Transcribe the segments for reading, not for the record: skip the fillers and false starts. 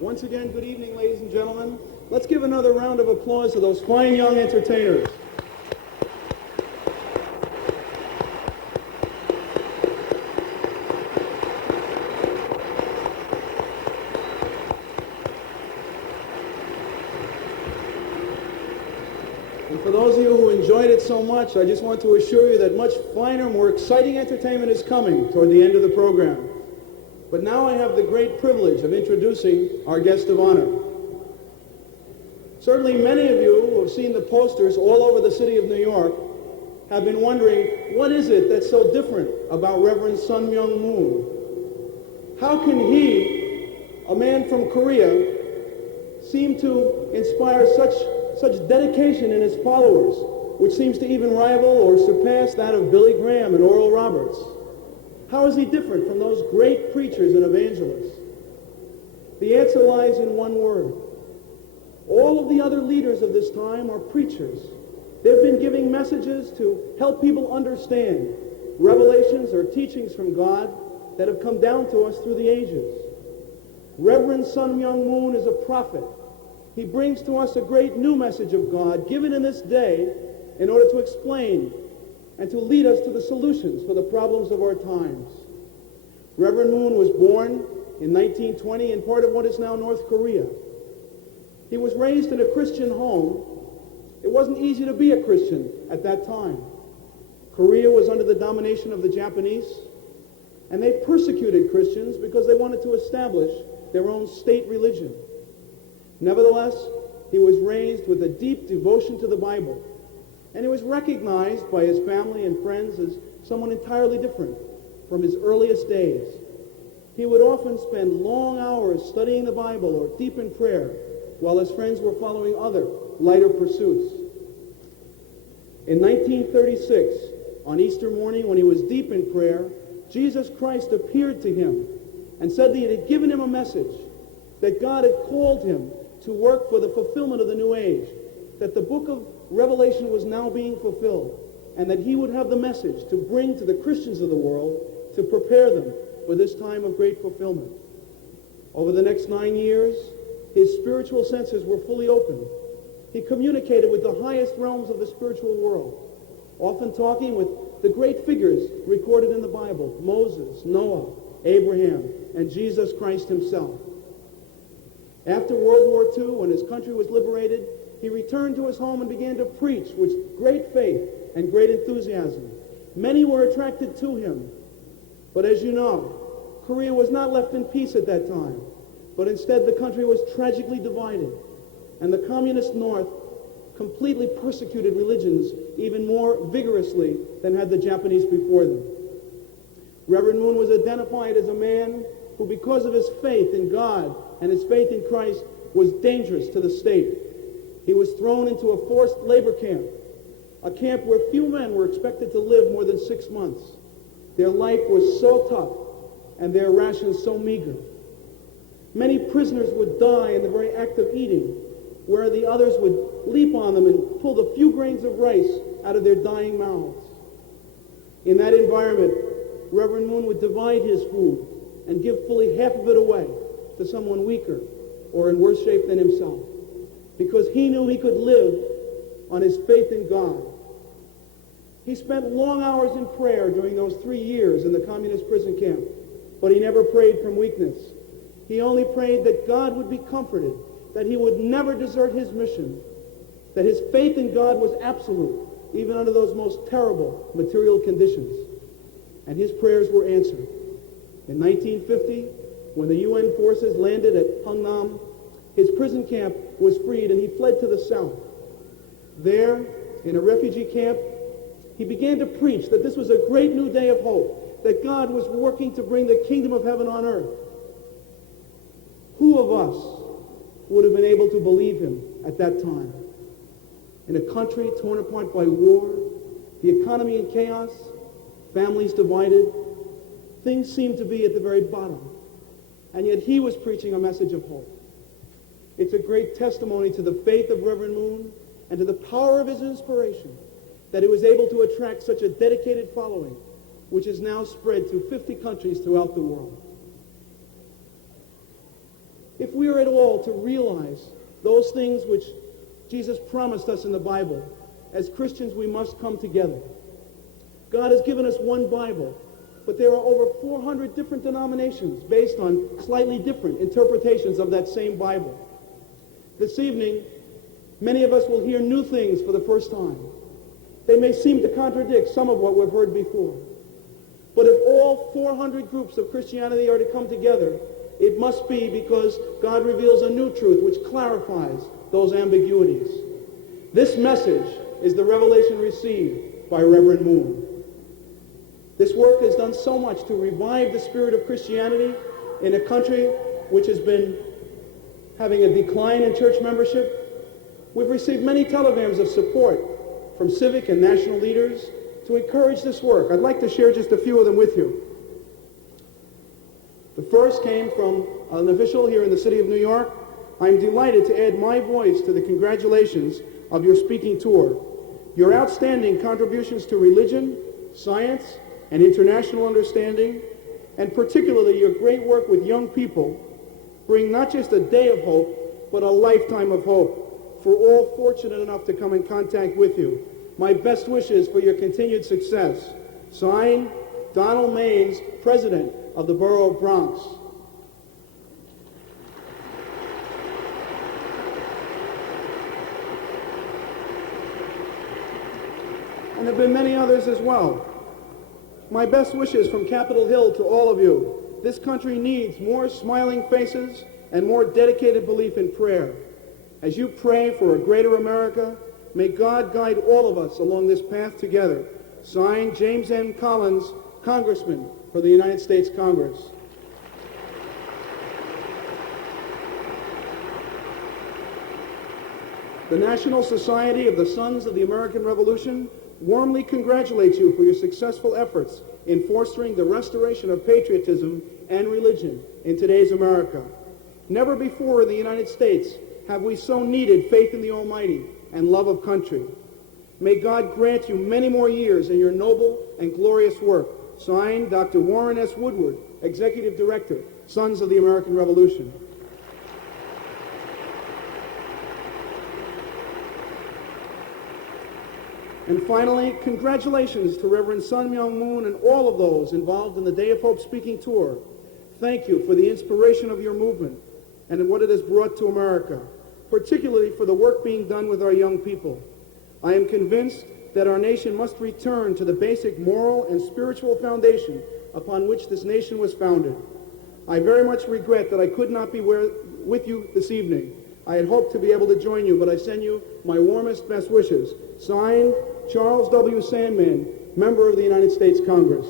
Once again, good evening, ladies and gentlemen. Let's give another round of applause to those fine young entertainers. And for those of you who enjoyed it so much, I just want to assure you that much finer, more exciting entertainment is coming toward the end of the program. But now I have the great privilege of introducing our guest of honor. Certainly many of you who have seen the posters all over the city of New York have been wondering, what is it that's so different about Reverend Sun Myung Moon? How can he, a man from Korea, seem to inspire such dedication in his followers, which seems to even rival or surpass that of Billy Graham and Oral Roberts? How is he different from those great preachers and evangelists? The answer lies in one word. All of the other leaders of this time are preachers. They've been giving messages to help people understand revelations or teachings from God that have come down to us through the ages. Reverend Sun Myung Moon is a prophet. He brings to us a great new message of God given in this day in order to explain and to lead us to the solutions for the problems of our times. Reverend Moon was born in 1920 in part of what is now North Korea. He was raised in a Christian home. It wasn't easy to be a Christian at that time. Korea was under the domination of the Japanese, and they persecuted Christians because they wanted to establish their own state religion. Nevertheless, he was raised with a deep devotion to the Bible, and he was recognized by his family and friends as someone entirely different from his earliest days. He would often spend long hours studying the Bible or deep in prayer, while his friends were following other, lighter pursuits. In 1936, on Easter morning, when he was deep in prayer, Jesus Christ appeared to him and said that he had given him a message, that God had called him to work for the fulfillment of the new age, that the book of Revelation was now being fulfilled, and that he would have the message to bring to the Christians of the world to prepare them for this time of great fulfillment. Over the next 9 years, his spiritual senses were fully opened. He communicated with the highest realms of the spiritual world, often talking with the great figures recorded in the Bible, Moses, Noah, Abraham, and Jesus Christ himself. After World War II, when his country was liberated, he returned to his home and began to preach with great faith and great enthusiasm. Many were attracted to him. But as you know, Korea was not left in peace at that time, but instead the country was tragically divided, and the communist North completely persecuted religions even more vigorously than had the Japanese before them. Reverend Moon was identified as a man who, because of his faith in God and his faith in Christ, was dangerous to the state. He was thrown into a forced labor camp, a camp where few men were expected to live more than 6 months. Their life was so tough and their rations so meager. Many prisoners would die in the very act of eating, where the others would leap on them and pull the few grains of rice out of their dying mouths. In that environment, Reverend Moon would divide his food and give fully half of it away to someone weaker or in worse shape than himself, because he knew he could live on his faith in God. He spent long hours in prayer during those 3 years in the communist prison camp, but he never prayed from weakness. He only prayed that God would be comforted, that he would never desert his mission, that his faith in God was absolute, even under those most terrible material conditions. And his prayers were answered. In 1950, when the UN forces landed at Hungnam, his prison camp was freed and he fled to the south. There, in a refugee camp, he began to preach that this was a great new day of hope, that God was working to bring the kingdom of heaven on earth. Who of us would have been able to believe him at that time? In a country torn apart by war, the economy in chaos, families divided, things seemed to be at the very bottom. And yet he was preaching a message of hope. It's a great testimony to the faith of Reverend Moon and to the power of his inspiration that he was able to attract such a dedicated following, which is now spread through 50 countries throughout the world. If we are at all to realize those things which Jesus promised us in the Bible, as Christians we must come together. God has given us one Bible, but there are over 400 different denominations based on slightly different interpretations of that same Bible. This evening, many of us will hear new things for the first time. They may seem to contradict some of what we've heard before. But if all 400 groups of Christianity are to come together, it must be because God reveals a new truth which clarifies those ambiguities. This message is the revelation received by Reverend Moon. This work has done so much to revive the spirit of Christianity in a country which has been having a decline in church membership. We've received many telegrams of support from civic and national leaders to encourage this work. I'd like to share just a few of them with you. The first came from an official here in the city of New York. I'm delighted to add my voice to the congratulations of your speaking tour. Your outstanding contributions to religion, science, and international understanding, and particularly your great work with young people, bring not just a day of hope, but a lifetime of hope for all fortunate enough to come in contact with you. My best wishes for your continued success. Signed, Donald Maines, President of the Borough of Bronx. And there have been many others as well. My best wishes from Capitol Hill to all of you. This country needs more smiling faces and more dedicated belief in prayer. As you pray for a greater America, may God guide all of us along this path together. Signed, James N. Collins, Congressman for the United States Congress. The National Society of the Sons of the American Revolution warmly congratulates you for your successful efforts in fostering the restoration of patriotism and religion in today's America. Never before in the United States have we so needed faith in the Almighty and love of country. May God grant you many more years in your noble and glorious work. Signed, Dr. Warren S. Woodward, Executive Director, Sons of the American Revolution. And finally, congratulations to Reverend Sun Myung Moon and all of those involved in the Day of Hope speaking tour. Thank you for the inspiration of your movement and what it has brought to America, particularly for the work being done with our young people. I am convinced that our nation must return to the basic moral and spiritual foundation upon which this nation was founded. I very much regret that I could not be with you this evening. I had hoped to be able to join you, but I send you my warmest best wishes. Signed, Charles W. Sandman, Member of the United States Congress.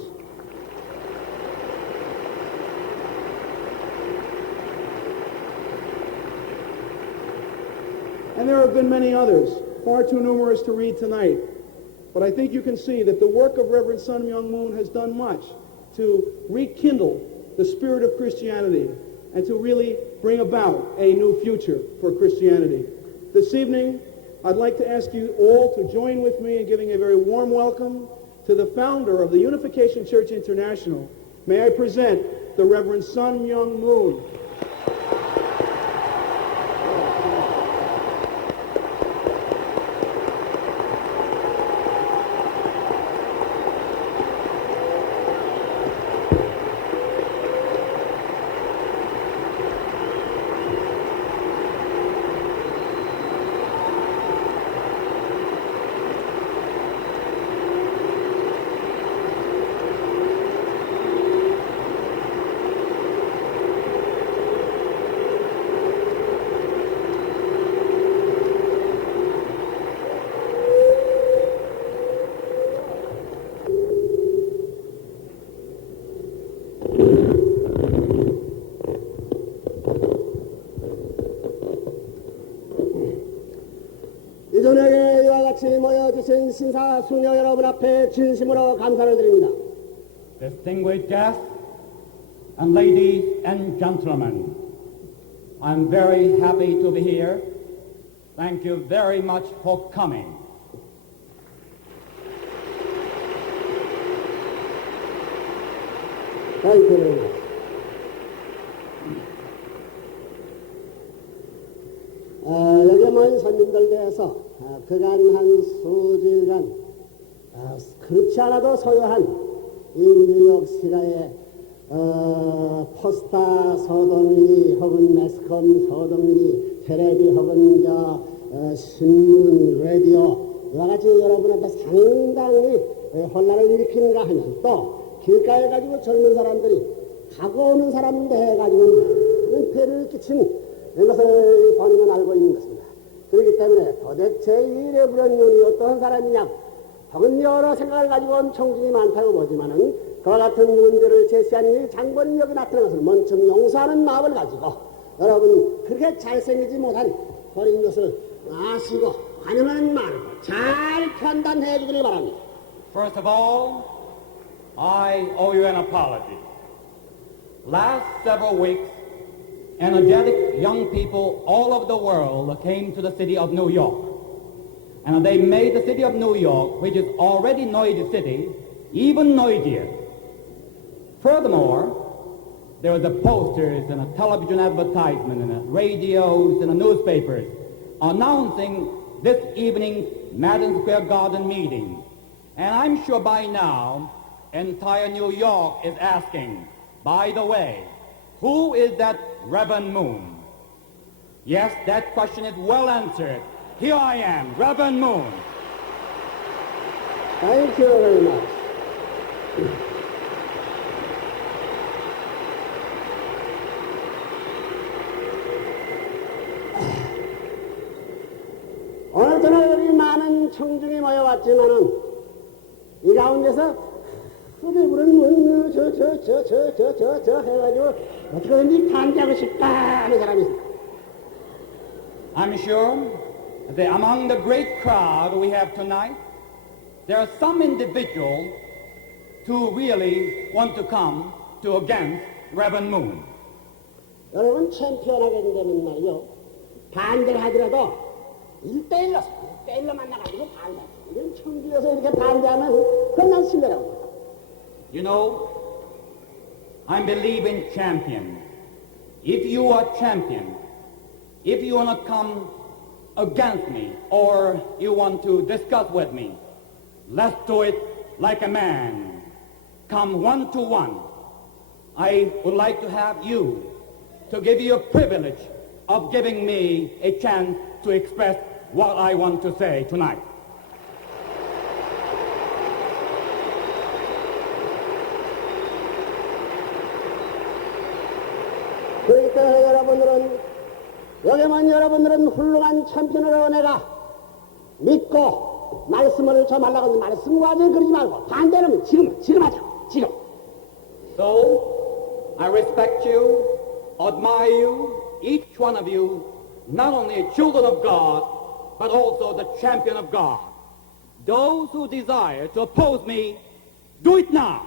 And there have been many others, far too numerous to read tonight. But I think you can see that the work of Reverend Sun Myung Moon has done much to rekindle the spirit of Christianity and to really bring about a new future for Christianity. This evening, I'd like to ask you all to join with me in giving a very warm welcome to the founder of the Unification Church International. May I present the Reverend Sun Myung Moon. 이전에 이와 같이 모여주신 신사 숙녀 여러분 앞에 진심으로 감사를 드립니다. Distinguished guests and ladies and gentlemen, I'm very happy to be here. Thank you very much for coming. Thank you. 남은 손님들 대해서 그간 한 수주일간 그렇지 않아도 소요한 이 뉴욕 시가의 포스타 서동리 혹은 매스컴 서동리 텔레비 혹은 신문 라디오 이와 같이 여러분한테 상당히 혼란을 일으키는가 하면 또 길가에 가지고 젊은 사람들이 가고 오는 사람들 해가지고 폐를 끼친 것을 본인은 알고 있는 것입니다. 그렇기 때문에 도대체 이 레브런윤이 어떠한 사람이냐 혹은 여러 생각을 가지고 온 청중이 많다고 보지만은 그와 같은 문제를 제시한 이 장본인 여기 나타난 것을 먼저 용서하는 마음을 가지고 여러분 그렇게 잘생기지 못한 버린 것을 아시고 관여하는 마음으로 잘 판단해 주기를 바랍니다. First of all, I owe you an apology. Last several weeks, energetic young people all over the world came to the city of New York. And they made the city of New York, which is already a noisy city, even noisier. Furthermore, there were the posters and a television advertisement and the radios and the newspapers announcing this evening's Madison Square Garden meeting. And I'm sure by now, entire New York is asking, by the way, who is that Reverend Moon? Yes, that question is well answered. Here I am, Reverend Moon. Thank you very much. 오늘 저녁 여기 많은 청중이 모여왔지만은 이 가운데서 소리 부르는 저 해가지고 어떻게든지 반대하고 싶다 하는 사람이 있습니다. I'm sure that among the great crowd we have tonight, there are some individuals who really want to come to against Reverend Moon. 여러분 챔피언하게 된다면 말이요. 반대를 하더라도 1대1로 만나가지고 반대. 이런 청주에서 이렇게 반대하면 그건 난 신뢰라고 합니다. You know, I believe in champion. If you are champion, if you want to come against me or you want to discuss with me, let's do it like a man. Come one to one. I would like to have you to give you a privilege of giving me a chance to express what I want to say tonight. 그렇기 때문에 여러분들은 훌륭한 챔피언으로 내가 믿고 말씀을 저 말라고 하는 말씀과 그러지 말고 반대는 지금 하자. 지금. So, I respect you, admire you, each one of you, not only children of God, but also the champion of God. Those who desire to oppose me, do it now.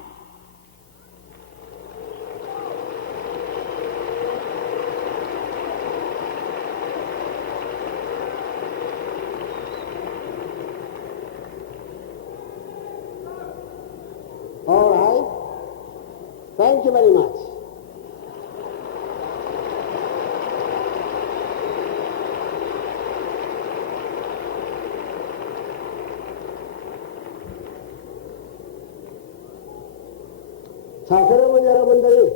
All right. Thank you very much. 자, 그러면 여러분들이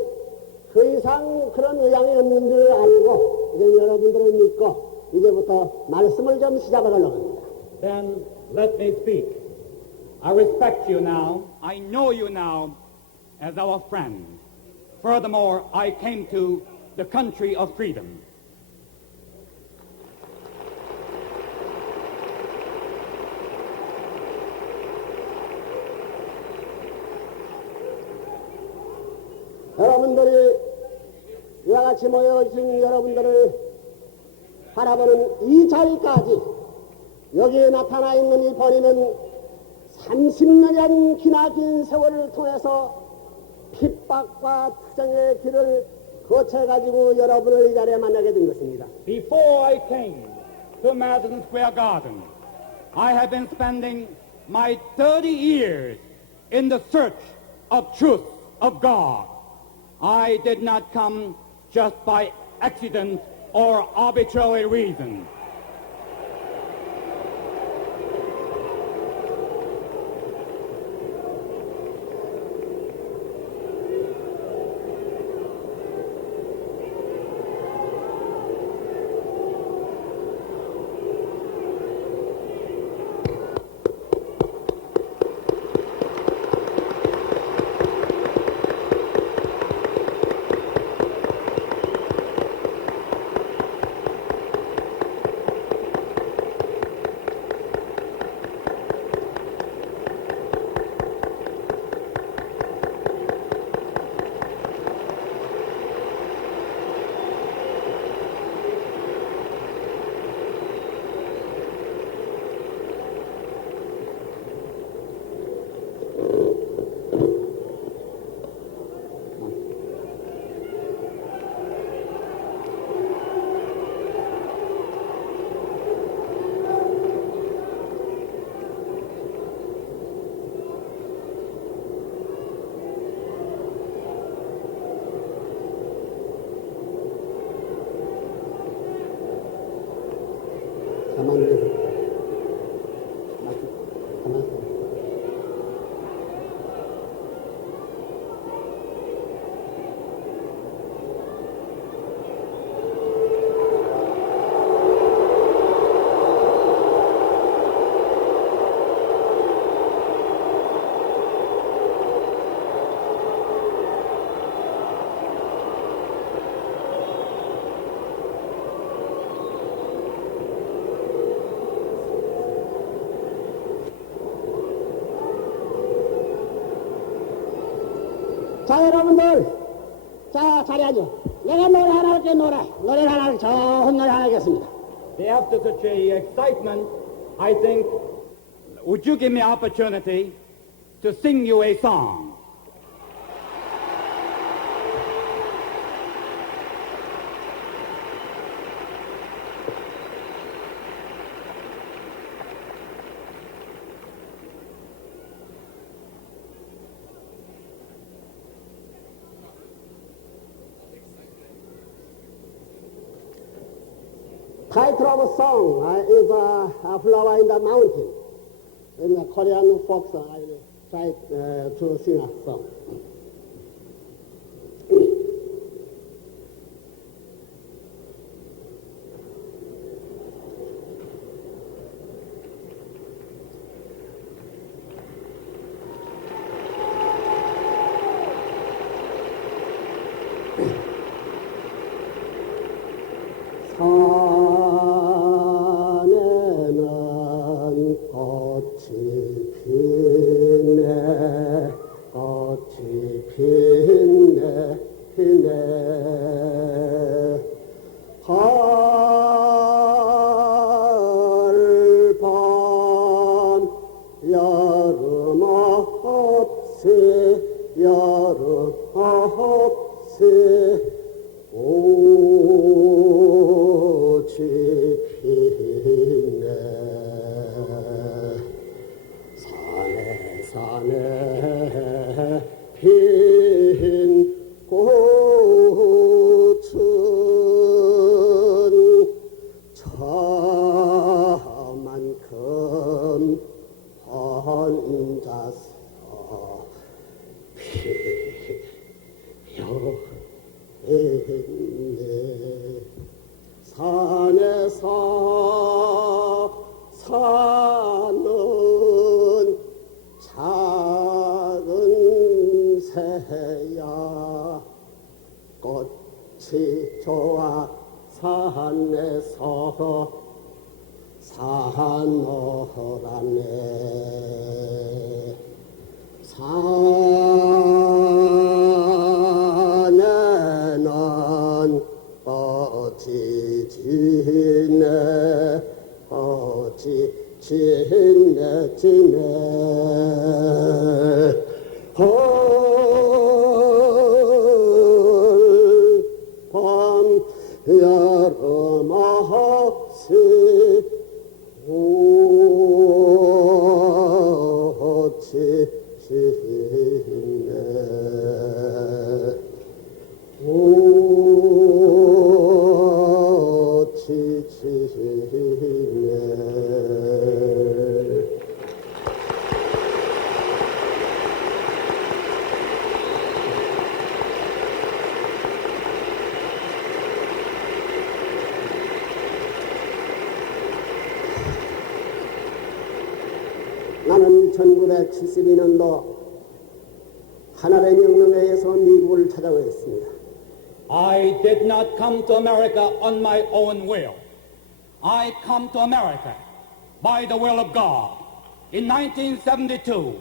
그 이상 그런 의향이 없는 줄 알고 이제 여러분들을 믿고 이제부터 말씀을 좀 시작하려고 합니다. Then let me speak. I respect you now. I know you now as our friend. Furthermore, I came to the country of freedom. 여러분들이 이와 같이 모여진 여러분들을 바라보는 이 자리까지 여기에 나타나 있는 이 본인은 30년이란 기나긴 세월을 통해서 핍박과 투쟁의 길을 거쳐가지고 여러분을 이 자리에 만나게 된 것입니다. Before I came to Madison Square Garden, I have been spending my 30 years in the search of truth of God. I did not come just by accident or arbitrary reason. 가만히 계세요. 가만히 계세요. 자, 여러분들, 자, 자리하죠. 내가 노래 하나 할게, 노래 하나, 좋은 노래 하나 하겠습니다. After such a excitement, I think, would you give me opportunity to sing you a song? Title of a song is a Flower in the Mountain. In the Korean folk song, I will try to sing a song. 산에는 꽃이 피네, 꽃이 피네, 피네. 가을밤 여름 없이, 여름 없이 꽃이 피네. 산에 산에 핀 꽃은 저만큼 혼자서 피었네. 산에서 사는 작은 새야, 꽃이 좋아 산에서 사노라네. 산에는 꽃이 지네, 꽃이 지네, 지네. 가을밤 여름 없이 꽃이 지네. 꽃이 지네. 나는 1972년도 하나의 명령에 의해서 미국을 찾아오겠습니다. I did not come to America on my own will. I come to America by the will of God. In 1972,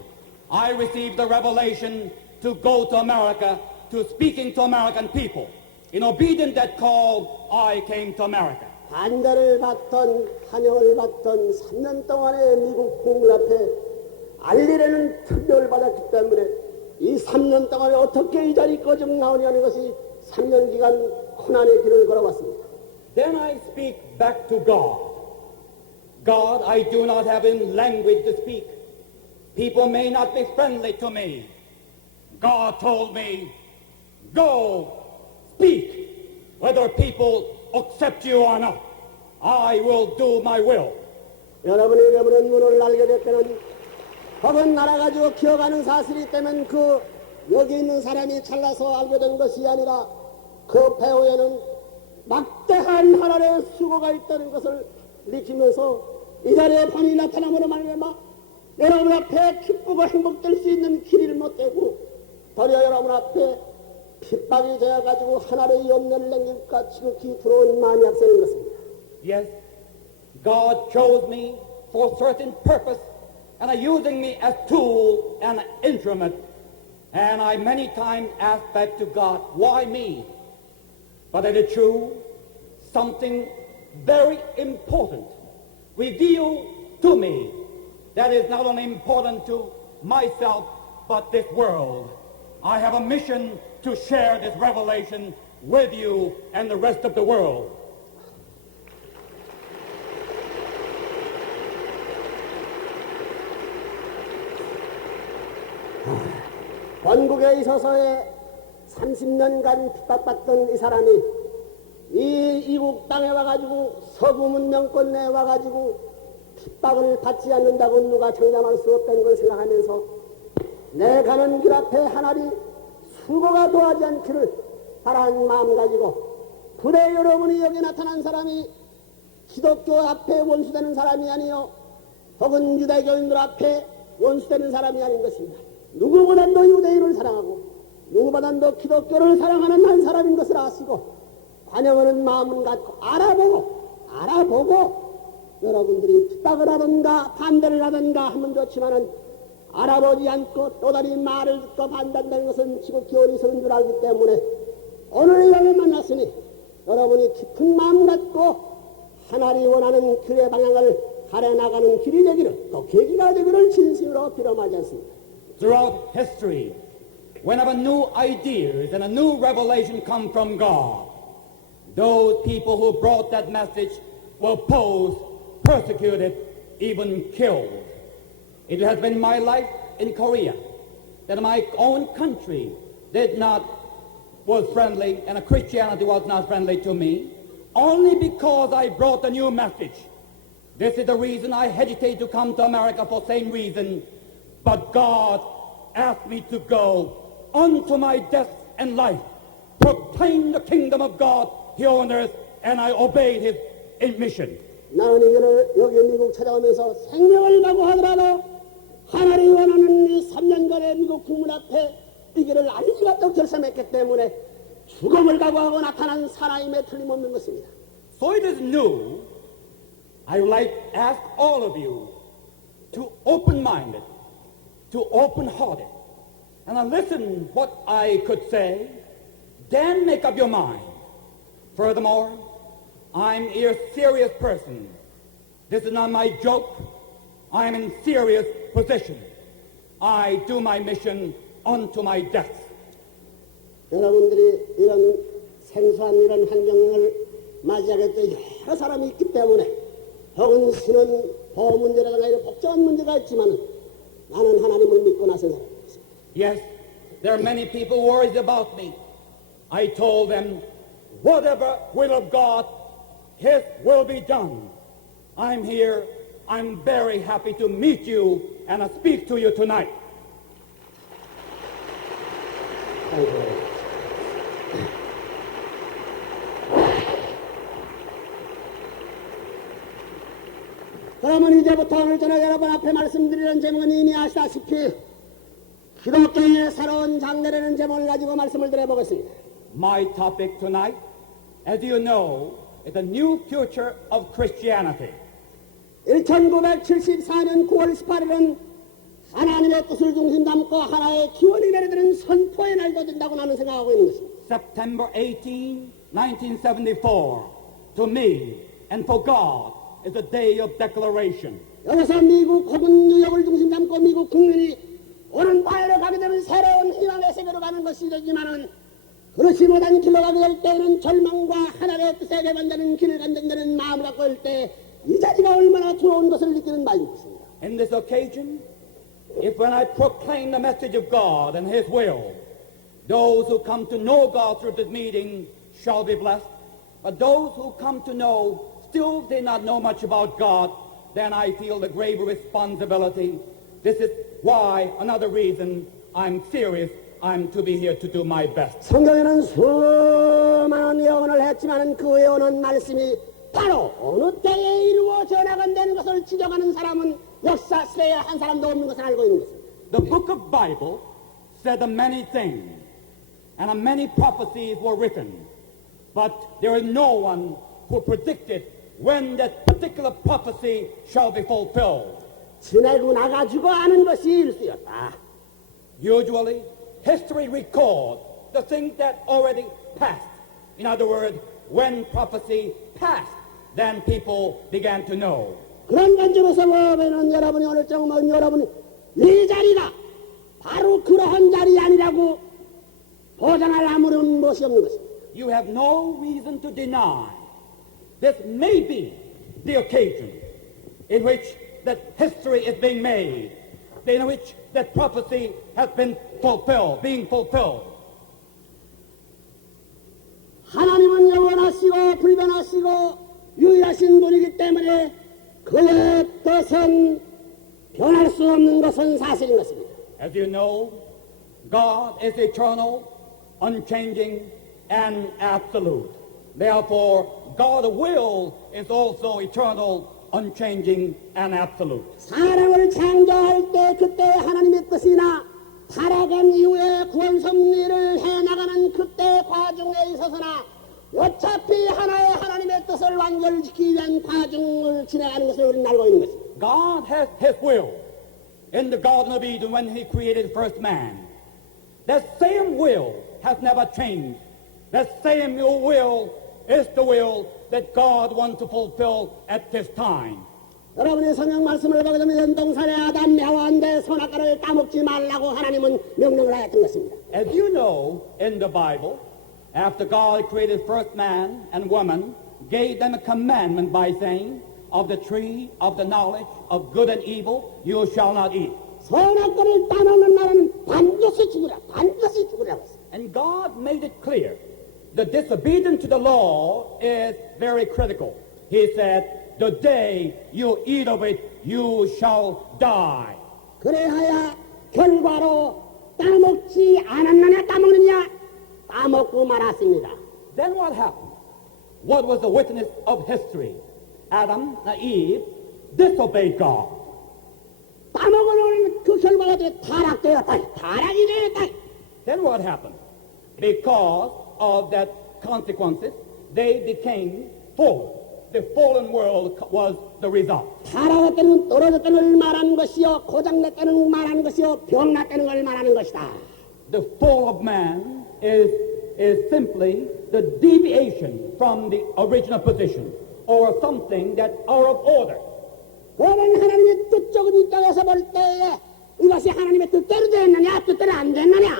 I received the revelation to go to America, to speaking to American people. In obedience to that call, I came to America. 반대를 받던 환영을 받던 3년 동안의 미국 국민 앞에 알리라는 특별을 받았기 때문에 이 3년 동안에 어떻게 이 자리까지 나오냐는 것이 3년 기간 고난의 길을 걸어왔습니다. Then I speak back to God. God, I do not have in language to speak. People may not be friendly to me. God told me, go speak, whether people accept you or not. I will do my will. 여러분이 여러분은 문을 알게 될 때는 혹은 알아가지고 기억하는 사실이 때문에 그 여기 있는 사람이 잘나서 알게 된 것이 아니라 그 배후에는 막대한 하나님의 수고가 있다는 것을 느끼면서 이 자리에 본이 나타남으로 말미암아 여러분 앞에 기쁘고 행복될 수 있는 길을 못 되고 도리어 여러분 앞에 핍박이 되어가지고 하나님의 염려를 남길까 지극히 들어온 마음이 앞서는 것입니다. Yes, God chose me for a certain purpose and are using me as tool and instrument. And I many times ask back to God, why me? But it is true, something very important revealed to me that is not only important to myself, but this world. I have a mission to share this revelation with you and the rest of the world. 원국에 있어서의 30년간 핍박받던 이 사람이 이 이국 땅에 와가지고 서구 문명권 내에 와가지고 핍박을 받지 않는다고 누가 장담할 수 없다는 걸 생각하면서 내 가는 길 앞에 하나님 수고가 도하지 않기를 바라는 마음 가지고 부대 여러분이 여기 나타난 사람이 기독교 앞에 원수되는 사람이 아니요 혹은 유대교인들 앞에 원수되는 사람이 아닌 것입니다. 누구보다도 유대인을 사랑하고 누구보다도 기독교를 사랑하는 한 사람인 것을 아시고 관여하는 마음을 갖고 알아보고 여러분들이 핍박을 하든가 반대를 하든가 하면 좋지만은 알아보지 않고 또다시 말을 듣고 반대한다는 것은 지극히 어리석은 줄 알기 때문에 오늘 여러분 만났으니 여러분이 깊은 마음 갖고 하나님이 원하는 길의 방향을 가려나가는 길이 되기를 또 계기가 되기를 진심으로 빌어마지 않습니다. Throughout history, whenever new ideas and a new revelation come from God, those people who brought that message were opposed, persecuted, even killed. It has been my life in Korea that my own country was friendly and Christianity was not friendly to me only because I brought a new message. This is the reason I hesitate to come to America for the same reason. But God asked me to go unto my death and life, proclaim the kingdom of God here on earth, and I obeyed his mission. 나는 이거를 여기 미국 찾아오면서 생명을 각오하더라도 하나님이 원하는 이 3년간의 미국 국문 앞에 이 길을 알리기가 또 결심했기 때문에 죽음을 각오하고 나타난 사나임에 틀림없는 것입니다. So it is new. I would like to ask all of you to open-minded, to open-hearted, and listen what I could say, then make up your mind. Furthermore, I'm a serious person. This is not my joke. I'm in serious position. I do my mission unto my death. 여러분들이 이런 생소한 이런 환경을 맞이하게 될 여러 사람이 있기 때문에 혹은 신은 보호 문제라든가 이런 복잡한 문제가 있지만 나는 하나님을 믿고 나선 사람입니다. Yes, there are many people worried about me. I told them, whatever will of God, his will be done. I'm here. I'm very happy to meet you and speak to you tonight. 그러면 이제부터 오늘 저녁 여러분 앞에 말씀드리는 제목은 이미 아시다시피 기독교의 새로운 장래라는 제목을 가지고 말씀을 드려보겠습니다. My topic tonight, as you know, is the new future of Christianity. 1974년 9월 18일은 하나님의 뜻을 중심 담고 하나의 기원이 내려드는 선포의 날도 된다고 나는 생각하고 있는 것입니다. September 18, 1974, to me and for God, is a day of declaration. 여기서 미국 혹은 뉴욕을 중심 담고 미국 국민이 오는 바야로 가게 되면 새로운 희망의 세계로 가는 것이 되지만은 그렇지 못한 길로 가게 될 때는 절망과 하나님의 뜻에 배반되는 길을 간다는 마음을 갖고 올 때 이 자리가 얼마나 두려운 것을 느끼는 마음인 것입니다. In this occasion, if when I proclaim the message of God and his will, those who come to know God through this meeting shall be blessed, but those who come to know still did not know much about God, then I feel the grave responsibility. This is why, another reason, I'm serious. I'm to be here to do my best. 성경에는 수많은 예언을 했지만 그 예언은 말씀이 바로 어느 때에 이루어져 나간다는 것을 지적하는 사람은 역사 시대에 한 사람도 없는 것을 알고 있는 것입니다. The book of Bible said many things, and many prophecies were written, but there is no one who predicted when that particular prophecy shall be fulfilled. 지내고 나가지고 아는 것이 일수였다. Usually, history records the things that already passed. In other words, when prophecy passed, then people began to know. 그런 관점에서 보면 여러분이 오늘 정말 여러분이 이 자리가 바로 그러한 자리 아니라고 보장할 아무런 것이 없는 것입니다. You have no reason to deny this may be the occasion in which that history is being made, in which that prophecy has been fulfilled, being fulfilled. 하나님은 영원하시고 불변하시고 유일하신 분이기 때문에 그의 뜻은 변할 수 없는 것은 사실인 것입니다. As you know, God is eternal, unchanging, and absolute. Therefore, God's will is also eternal, unchanging, and absolute. 사람을 창조할 때 그때 하나님의 뜻이나 타락한 이후에 구원 섭리를 해나가는 그때 과정에 있어서나 어차피 하나의 하나님의 뜻을 완결시키기 위한 과정을 진행하는 것을 우리는 알고 있는 것입니다. God has His will in the Garden of Eden when He created first man. That same will has never changed. That same will is the will that God wants to fulfill at this time. 여러분의 성경 말씀을 보게 되면 연동산의 아담 야와한테 선악과를 따먹지 말라고 하나님은 명령을 하였던 것입니다. As you know, in the Bible, after God created first man and woman, gave them a commandment by saying, of the tree of the knowledge of good and evil, you shall not eat. 선악과를 따먹는 날은 반드시 죽으라, 반드시 죽으라고 했습니다. And God made it clear. The disobedience to the law is very critical. He said, the day you eat of it, you shall die. 그래야 결과로 따먹지 않았느냐 따먹느냐 따먹고 말았습니다. Then what happened? What was the witness of history? Adam and Eve disobeyed God. 따먹으려는 그 결과가 타락되었다. 타락이 되었다. Then what happened? Because of that consequences, they became fallen. The fallen world was the result. 타락했다는 떨어졌다는 걸 말하는 것이요, 고장났다는 걸 말하는 것이요, 병났다는 걸 말하는 것이다. The fall of man is simply the deviation from the original position, or something that out of order. 그러면 하나님의 뜻적인 이 땅에서 볼 때에 이것이 하나님의 뜻대로 됐느냐, 뜻대로 안 됐느냐,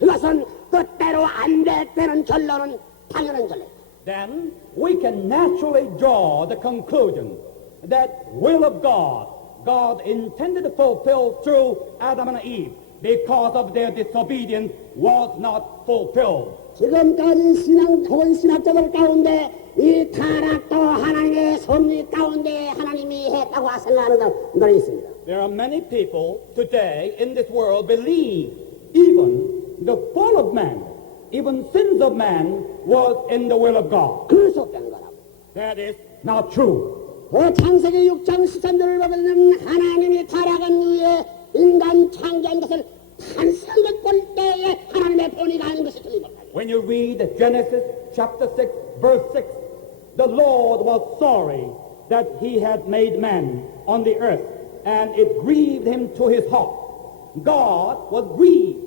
이것은 뜻대로 안 됐다는 결론은 당연한 결론. Then we can naturally draw the conclusion that will of God, God intended to fulfill through Adam and Eve, because of their disobedience, was not fulfilled. 지금까지 신학자들 가운데 이 타락도 하나님의 섭리 가운데 하나님이 했다고 생각하는 분들이 있습니다. There are many people today in this world believe even the fall of man, even sins of man was in the will of God. 그럴 수 없다는 거라고. That is not true. 창세기 6장 13절을 보면 하나님이 타락한 이후에 인간 창조한 것을 탄생한 것 볼 때에 하나님의 본의가 아닌 것이 틀린 것이다. When you read Genesis chapter 6, verse 6, the Lord was sorry that he had made man on the earth, and it grieved him to his heart. God was grieved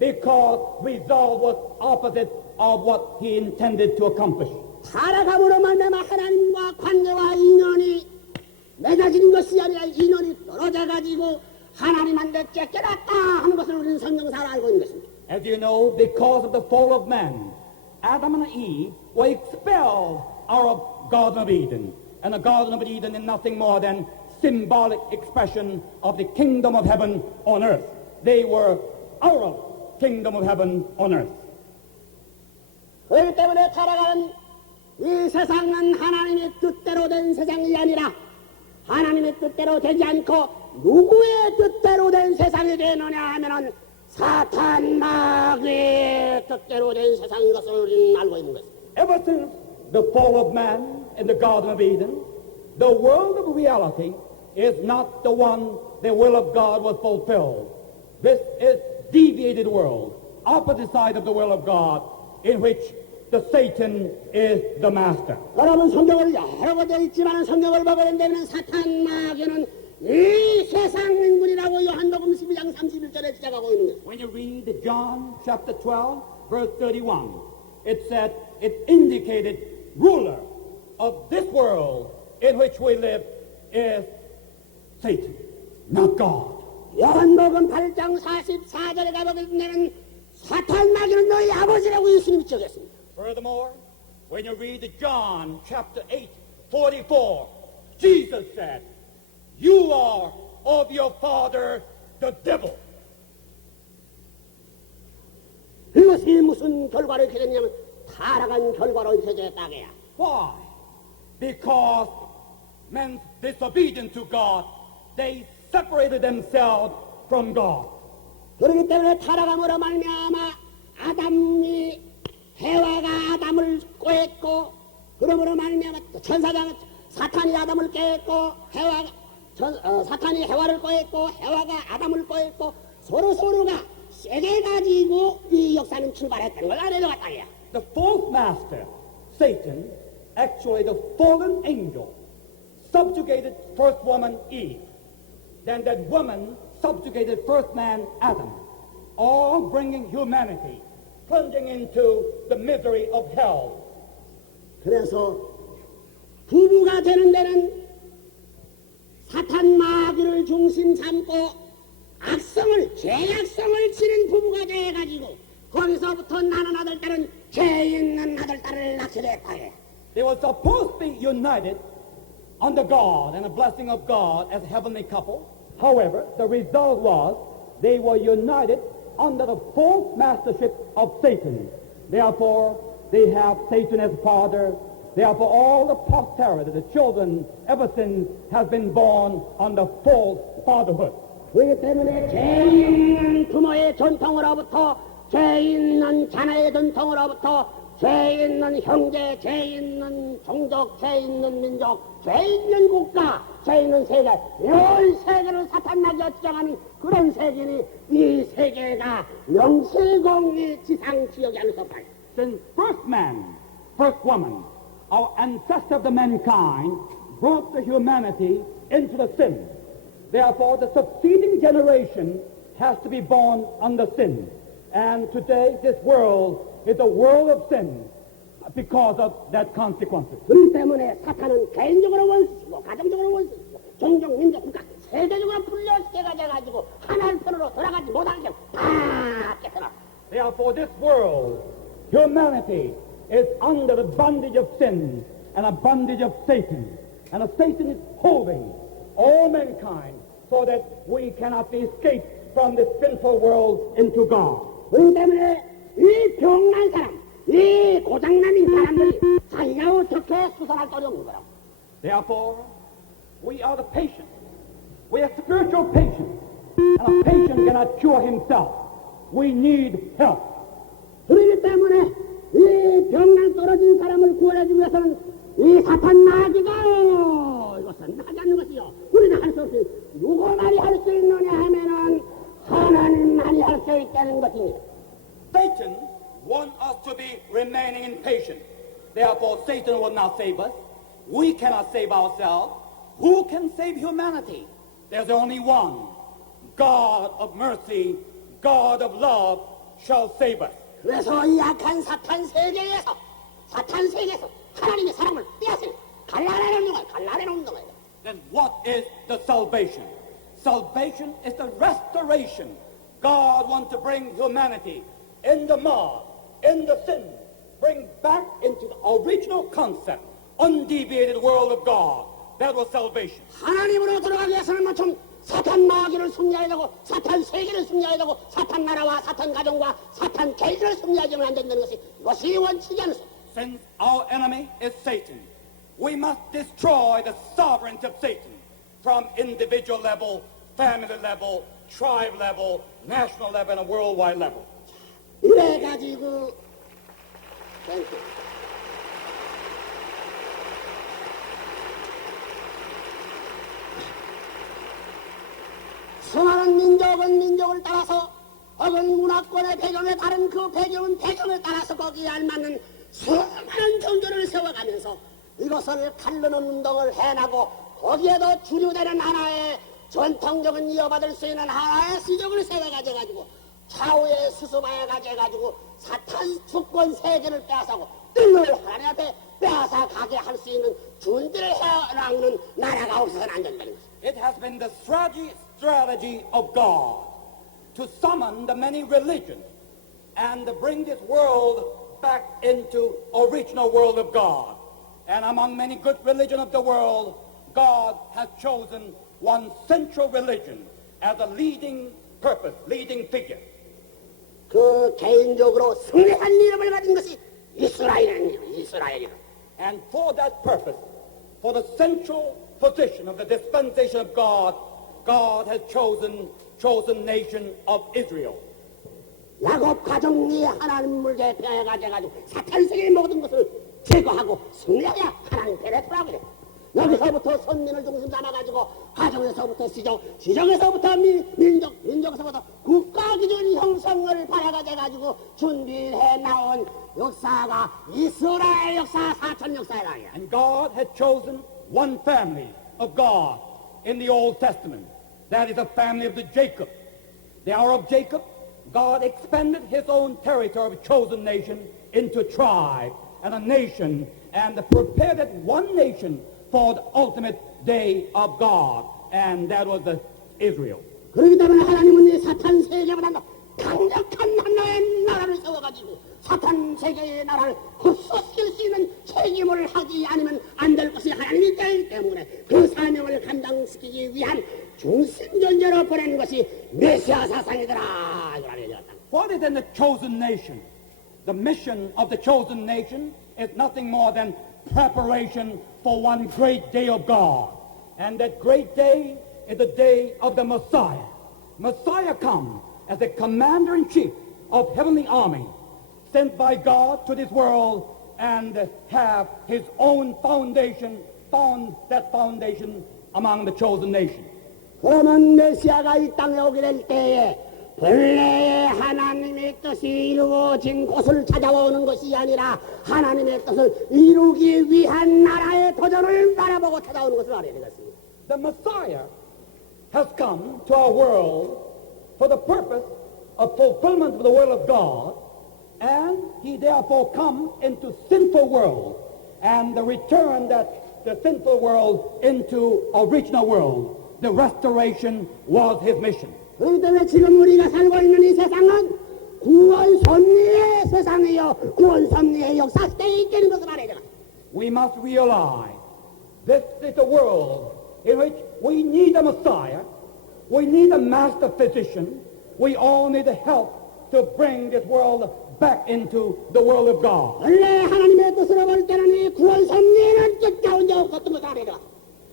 because result was opposite of what he intended to accomplish. 타락함으로 말미암아 하나님과 관계와 인연이 맺어진 것이 아니라 인연이 떨어져 가지고 하나님한테 쫓겨났다 하는 것을 우리는 성경사로 알고 있는 것입니다. As you know, because of the fall of man, Adam and Eve were expelled out of Garden of Eden. And the Garden of Eden is nothing more than symbolic expression of the kingdom of heaven on earth. They were out of kingdom of heaven on earth. 그렇기 때문에 타락한 이 세상은 하나님의 뜻대로 된 세상이 아니라 하나님의 뜻대로 되지 않고 누구의 뜻대로 된 세상이 되느냐 하면은 사탄 마귀의 뜻대로 된 세상인 것을 우리는 알고 있는 것입니다. Ever since the fall of man in the Garden of Eden, the world of reality is not the one the will of God was fulfilled. This is deviated world, opposite side of the will of God, in which the Satan is the master. 여러분 성경을 여러 번 읽지만 성경을 보게 된다면 사탄 마귀는 이 세상 인군이라고 요한복음 12장 31절에 시작하고 있는 것입니다. When you read John chapter 12, verse 31, it said, it indicated ruler of this world in which we live is Satan, not God. 요한복음 8장 44절에 가보게 되면 사탄 마귀는 너희 아버지라고 예수님이 적었습니다. Furthermore, when you read John chapter 8, 44, Jesus said, you are of your father, the devil. 이것이 무슨 결과로 이렇게 됐냐면 타락한 결과로 이렇게 됐다게야. Why? Because men disobedient to God, they separated themselves from God. 그렇기 때문에 타락함으로 말미암아 아담이 해와가 아담을 꾀했고 그러므로 말미암아 사탄이 아담을 꾀했고 사탄이 해와를 꾀했고 해와가 아담을 꾀했고 서로가 세게 가지고 이 역사는 출발했다는 걸 알려줬다. The fourth master, Satan, actually the fallen angel, subjugated first woman Eve. Then that woman subjugated first man Adam, all bringing humanity, plunging into the misery of hell. 그래서 부부가 되는 데는 사탄 마귀를 중심 삼고 죄악성을 지닌 부부가 돼가지고 거기서부터 나는 아들 딸은 죄 있는 아들 딸을 낳게 됐다. They were supposed to be united under God and the blessing of God as a heavenly couple. However, the result was they were united under the false mastership of Satan. Therefore, they have Satan as father. Therefore, all the posterity, the children, ever since, have been born under false fatherhood. 그렇기 때문에 죄 있는 부모의 전통으로부터 죄 있는 자녀의 전통으로부터 죄 있는 형제, 죄 있는 종족, 죄 있는 민족, 죄 있는 국가, 죄 있는 세계, 이 세계를 사탄 마귀가 주장하는 그런 세계니 이 세계가 명실공히 지상 지역이 아닐 수 없다. Since first man, first woman, our ancestor of the mankind, brought the humanity into the sin. Therefore, the succeeding generation has to be born under sin. And today, this world is a world of sin because of that consequences. 그렇기 때문에 사탄은 개인적으로 원수시고 가정적으로 원수시고 종족, 민족, 국가 세계적으로 분열시켜가 돼가지고 하나의 편으로 돌아가지 못하게 다 깨뜨려. Therefore, this world, humanity, is under the bondage of sin and a bondage of Satan. And Satan is holding all mankind so that we cannot be escaped from this sinful world into God. 그렇기 때문에 이 병난 사람, 이 고장난 이 사람들이 자기가 어떻게 수선할 거리 없는 거라고. Therefore, we are the patient. We are spiritual patients. And a patient cannot cure himself. We need help. 그렇기 때문에 이 병난 떨어진 사람을 구원해주기 위해서는 이 사탄 마귀가 이것은 하지 않는 것이요. 우리는 할 수 없이 누구만이 할 수 있느냐 하면은 하나님만이 할 수 있다는 것입니다. Satan wants us to be remaining impatient. Therefore, Satan will not save us. We cannot save ourselves. Who can save humanity? There's only one. God of mercy, God of love shall save us. 그래서 이 악한 사탄 세계에서 하나님의 사람을 빼앗으니 갈라내놓는 거예요. Then what is the salvation? Salvation is the restoration. God wants to bring humanity in the mud, in the sin, bring back into the original concept, undeviated world of God. That was salvation. 하나님으로 들어가기 위해서는 뭐좀 사탄 마귀를 승리해야 되고 사탄 세계를 승리해야 되고 사탄 나라와 사탄 가정과 사탄 개인을 승리하지는 안 된다는 것이 이것이 원칙이 않습니다. since our enemy is Satan, we must destroy the sovereignty of Satan from individual level, family level, tribe level, national level, and a worldwide level. 이래가지고 수많은 민족은 민족을 따라서 혹은 문화권의 배경에 다른 그 배경은 배경을 따라서 거기에 알맞는 수많은 종교를 세워가면서 이것을 가르는 운동을 해나고 거기에도 주류되는 하나의 전통적인 이어받을 수 있는 하나의 시적을 세워가지고 좌우에 수수마에 가져가지고 사탄 주권 세계를 빼앗아고 뜰을 하나님 앞에 빼앗아 가게 할 수 있는 준비를 해나오는 나라가 없어서는 안 된다는 것입니다. It has been the strategy of God to summon the many religions and to bring this world back into original world of God. And among many good religions of the world, God has chosen one central religion as a leading purpose, leading figure. 그 개인적으로 승리한 이름을 가진 것이 이스라엘이라는 이름, 이스라엘이라. And for that purpose, for the central position of the dispensation of God, God has chosen nation of Israel. 야곱 가정이 하나님 물에 배워가지고 사탄 세계의 모든 것을 제거하고 승리하여 하나님 배에 들어가게 돼. 여기서부터 선민을 중심 삼아가지고 가정에서부터 시정에서부터 민족, 민족에서부터 국가 기준 형성을 바라가지고 준비해 나온 역사가 이스라엘 역사, 사천 역사가 아니야. And God had chosen one family of God in the Old Testament. That is the family of the Jacob. The hour of Jacob, God expanded his own territory of a chosen nation into a tribe and a nation and prepared that one nation for the ultimate day of God, and that was the Israel. 그렇기 때문에 하나님은 이 사탄 세계보다 강력한 하나의 나라를 세워가지고 사탄 세계의 나라를 헛소시킬 수 있는 책임을 하지 않으면 안 될 것이 하나님이 되기 때문에 그 사명을 감당시키기 위한 중심전제로 보내는 것이 메시아 사상이더라. What is in the chosen nation? The mission of the chosen nation is nothing more than preparation for one great day of God. And that great day is the day of the Messiah. Messiah comes as the commander-in-chief of heavenly army, sent by God to this world and have his own foundation, found that foundation among the chosen nation. 그러면 메시아가 이 땅에 오게 될 때에 본래의 하나님의 뜻이 이루어진 곳을 찾아오는 것이 아니라 하나님의 뜻을 이루기 위한 나라의 도전을 바라보고 찾아오는 것을 알아야 되겠습니다. The Messiah has come to our world for the purpose of fulfillment of the will of God, and he therefore come into sinful world and the return that the sinful world into original world. The restoration was his mission. 그렇기 때문에 지금 우리가 살고 있는 이 세상은 구원 섭리의 세상이요 구원 섭리의 역사 시대에 있다는 것을 알아야 됩니다. We must realize this is a world in which we need a Messiah, we need a master physician, we all need help to bring this world back into the world of God. 원래 하나님의 뜻으로 볼 때는 이 구원 섭리에는 뜻가운 적 없었던 것을 알아야 됩니다.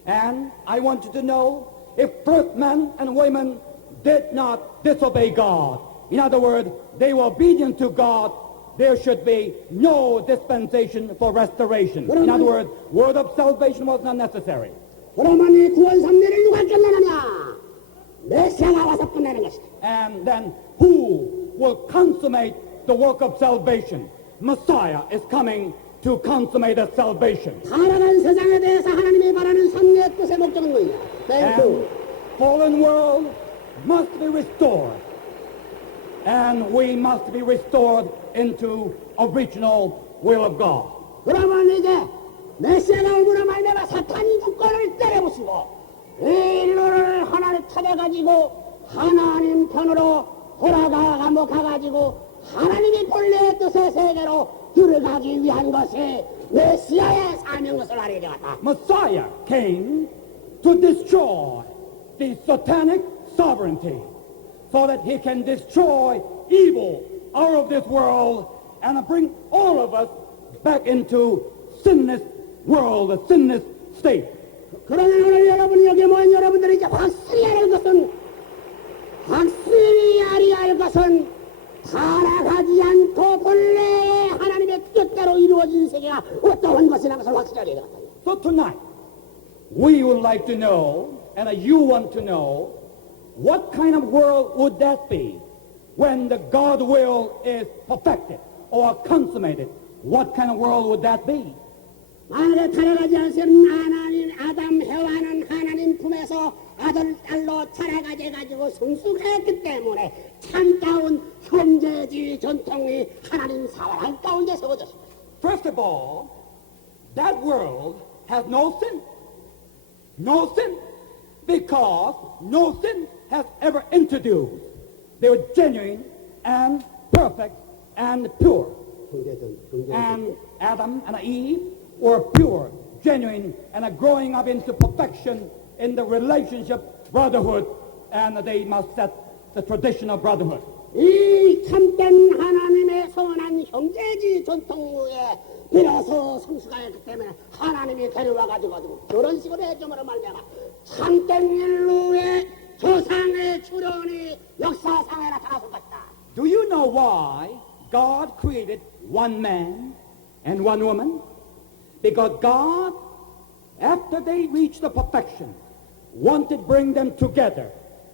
And I want you to know, if first men and women did not disobey God, in other words, they were obedient to God, there should be no dispensation for restoration. In other words, word of salvation was not necessary. 그러면 이 구원 섭리를 누가 끝내느냐? 메시아가 와서 끝내는 것이다. And then who will consummate the work of salvation? Messiah is coming to consummate the salvation. 살아간 세상에 대해서 하나님이 바라는 섭리의 뜻의 목적은 뭐냐? And fallen world must be restored. And we must be restored into original will of God. 그러면 이제 메시아가 오므로 말미암아 사탄 주권을 때려부수고 인류를 하나를 찾아가지고 하나님 편으로 돌아가 가가지고 하나님이 본래의 뜻의 세계로 들어가기 위한 것이 메시아의 사명 것을 알아야 되겠다. Messiah came to destroy the satanic sovereignty so that he can destroy evil out of this world and bring all of us back into sinless world, a sinless state. 그러나 오늘 여러분이 여기 모인 여러분들이 이제 확실히 알 것은 타락하지 않고 본래 하나님의 뜻대로 이루어진 세계가 어떠한 것이라는 것을 확실히 알게 되었다. So tonight, we would like to know, and you want to know, what kind of world would that be when the God will is perfected or consummated? What kind of world would that be? 만약에 타락하지 않으면 하나님 아담 해와는 하나님 품에서 아들 딸로 자라가게 가지고 성숙했기 때문에 참다운 형제주의 전통이 하나님 사랑 가운데 세워졌습니다. First of all, that world has no sin. No sin. Because no sin has ever introduced. They were genuine and perfect and pure. And Adam and Eve were pure, genuine, and are growing up into perfection in the relationship, brotherhood, and they must set the tradition of brotherhood. 이 참된 하나님의 선한 형제주의 전통에 비로소 성숙하였기 때문에 하나님이 데려와가지고 그런 식으로 해줌으로 말미암아 참된 인류의 조상의 출현이 역사상에 나타났을 것이다. Do you know why God created one man and one woman? Because God, after they reached the perfection, wanted to bring them together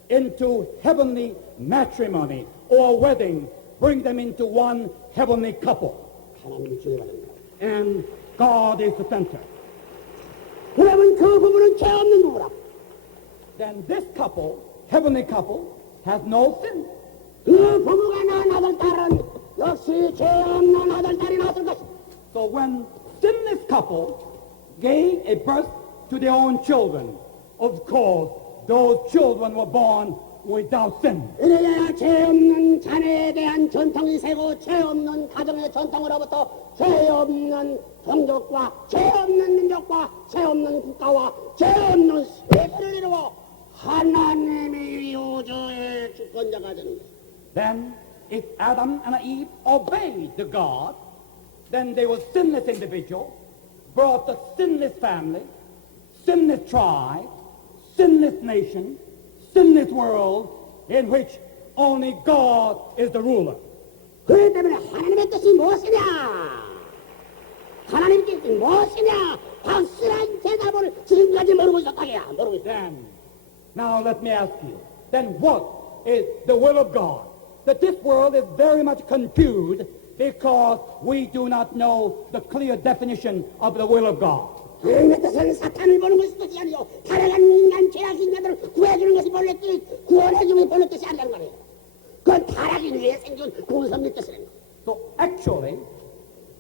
into heavenly matrimony or wedding, bring them into one heavenly couple. 하나님이 주의받습니다. And God is the center. 그러면 그 부분은 죄 없는 부부라. Then this couple, heavenly couple, has no sin. 그 부부가 낳은 아들 딸은 역시 죄 없는 아들 딸이 낳았을 것이다. So when sinless couple gave a birth to their own children, of course, those children were born without sin. 이래야 죄 없는 자녀에 대한 전통이 세고 죄 없는 가정의 전통으로부터 죄 없는 종족과 죄 없는 민족과 죄 없는 국가와 죄 없는 세계를 이루어 하나님이 우주의 주권자가 되는 것입니다. Then, if Adam and Eve obeyed the God, then they were sinless individual, brought a sinless family, sinless tribe, sinless nation, sinless world, in which only God is the ruler. 그렇기 때문에 하나님의 뜻이 무엇이냐? 하나님의 뜻이 무엇이냐? 확실한 대답을 지금까지 모르고 있었다게야. 모르고 있어. Then, now let me ask you, then what is the will of God? That this world is very much confused because we do not know the clear definition of the will of God. 하나님의 뜻은 사탄을 보는 것이 아니요 타락한 인간, 죄악인 인간들을 구해주는 것이 본래 뜻, 구원해주는 것이 본래 뜻이 아니라는 말이에요. 그건 타락인 위에 생긴 구원섭리 뜻이라는 거예요. So actually,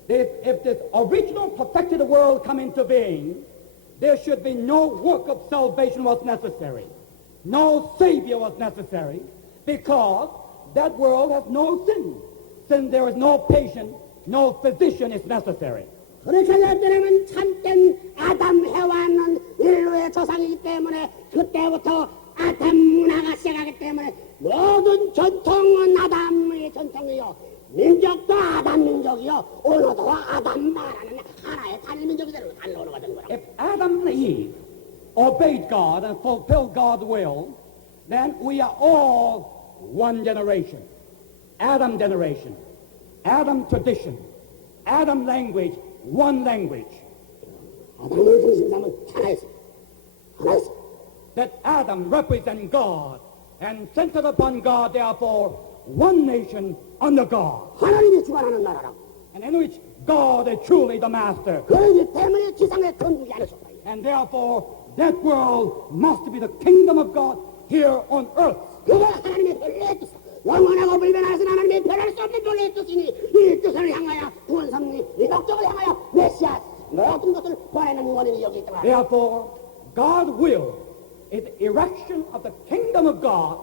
if this original perfected world come into being, there should be no work of salvation was necessary. No Savior was necessary because that world has no sin. Since there is no patient, no physician is necessary. 그렇게 되면 참된 아담 해와는 인류의 조상이기 때문에 그때부터 아담 문화가 시작하기 때문에 모든 전통은 아담의 전통이요 민족도 아담 민족이요 언어도 아담 말하는 하나의 단일 민족이 되는 단일 언어가 되는 거라고. If Adam and Eve obeyed God and fulfilled God's will, then we are all one generation. Adam generation, Adam tradition, Adam language, one language. 아담을 중심 삼은 하나였습니다. 하나였습니다. That Adam represents God and centered upon God, therefore, one nation under God. 하나님이 주관하는 나라라고. And in which God is truly the master. 그렇기 때문에 지상의 천국이 안에 속하여. And therefore, that world must be the kingdom of God here on earth. 그거 하나님의 본래의 뜻. 영원하고 불변하신 하나님의 변할 수 없는 본래의 뜻이니 이 뜻을 향하여 구원섭리, 이 목적을 향하여 메시아 모든 것을 보내는 원인이 여기 있다. Therefore, God's will is the erection of the kingdom of God,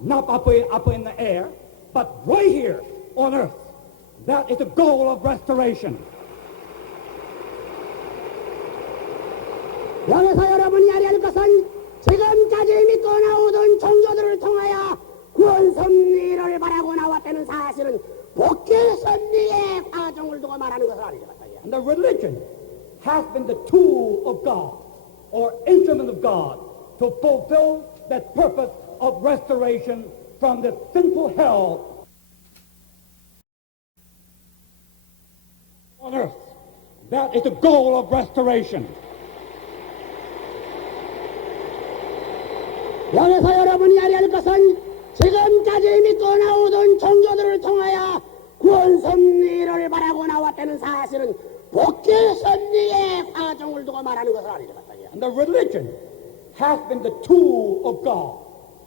not up in the air, but right here on earth. That is the goal of restoration. 여기서 여러분이 알아야 할 것은 지금까지 믿고 나오던 종교들을 통하여 구원 섭리를 바라고 나왔다는 사실은 복귀 섭리의 과정을 두고 말하는 것을 알아야 겠다. And the religion has been the tool of God or instrument of God to fulfill that purpose of restoration from the sinful hell on earth. That is the goal of restoration. 여기서 여러분이 알아야 할 것은 지금까지 믿고 나오던 종교들을 통하여 구원 섭리를 바라고 나왔다는 사실은 복귀 섭리의 과정을 두고 말하는 것을 알아야 되겠다. And the religion has been the tool of God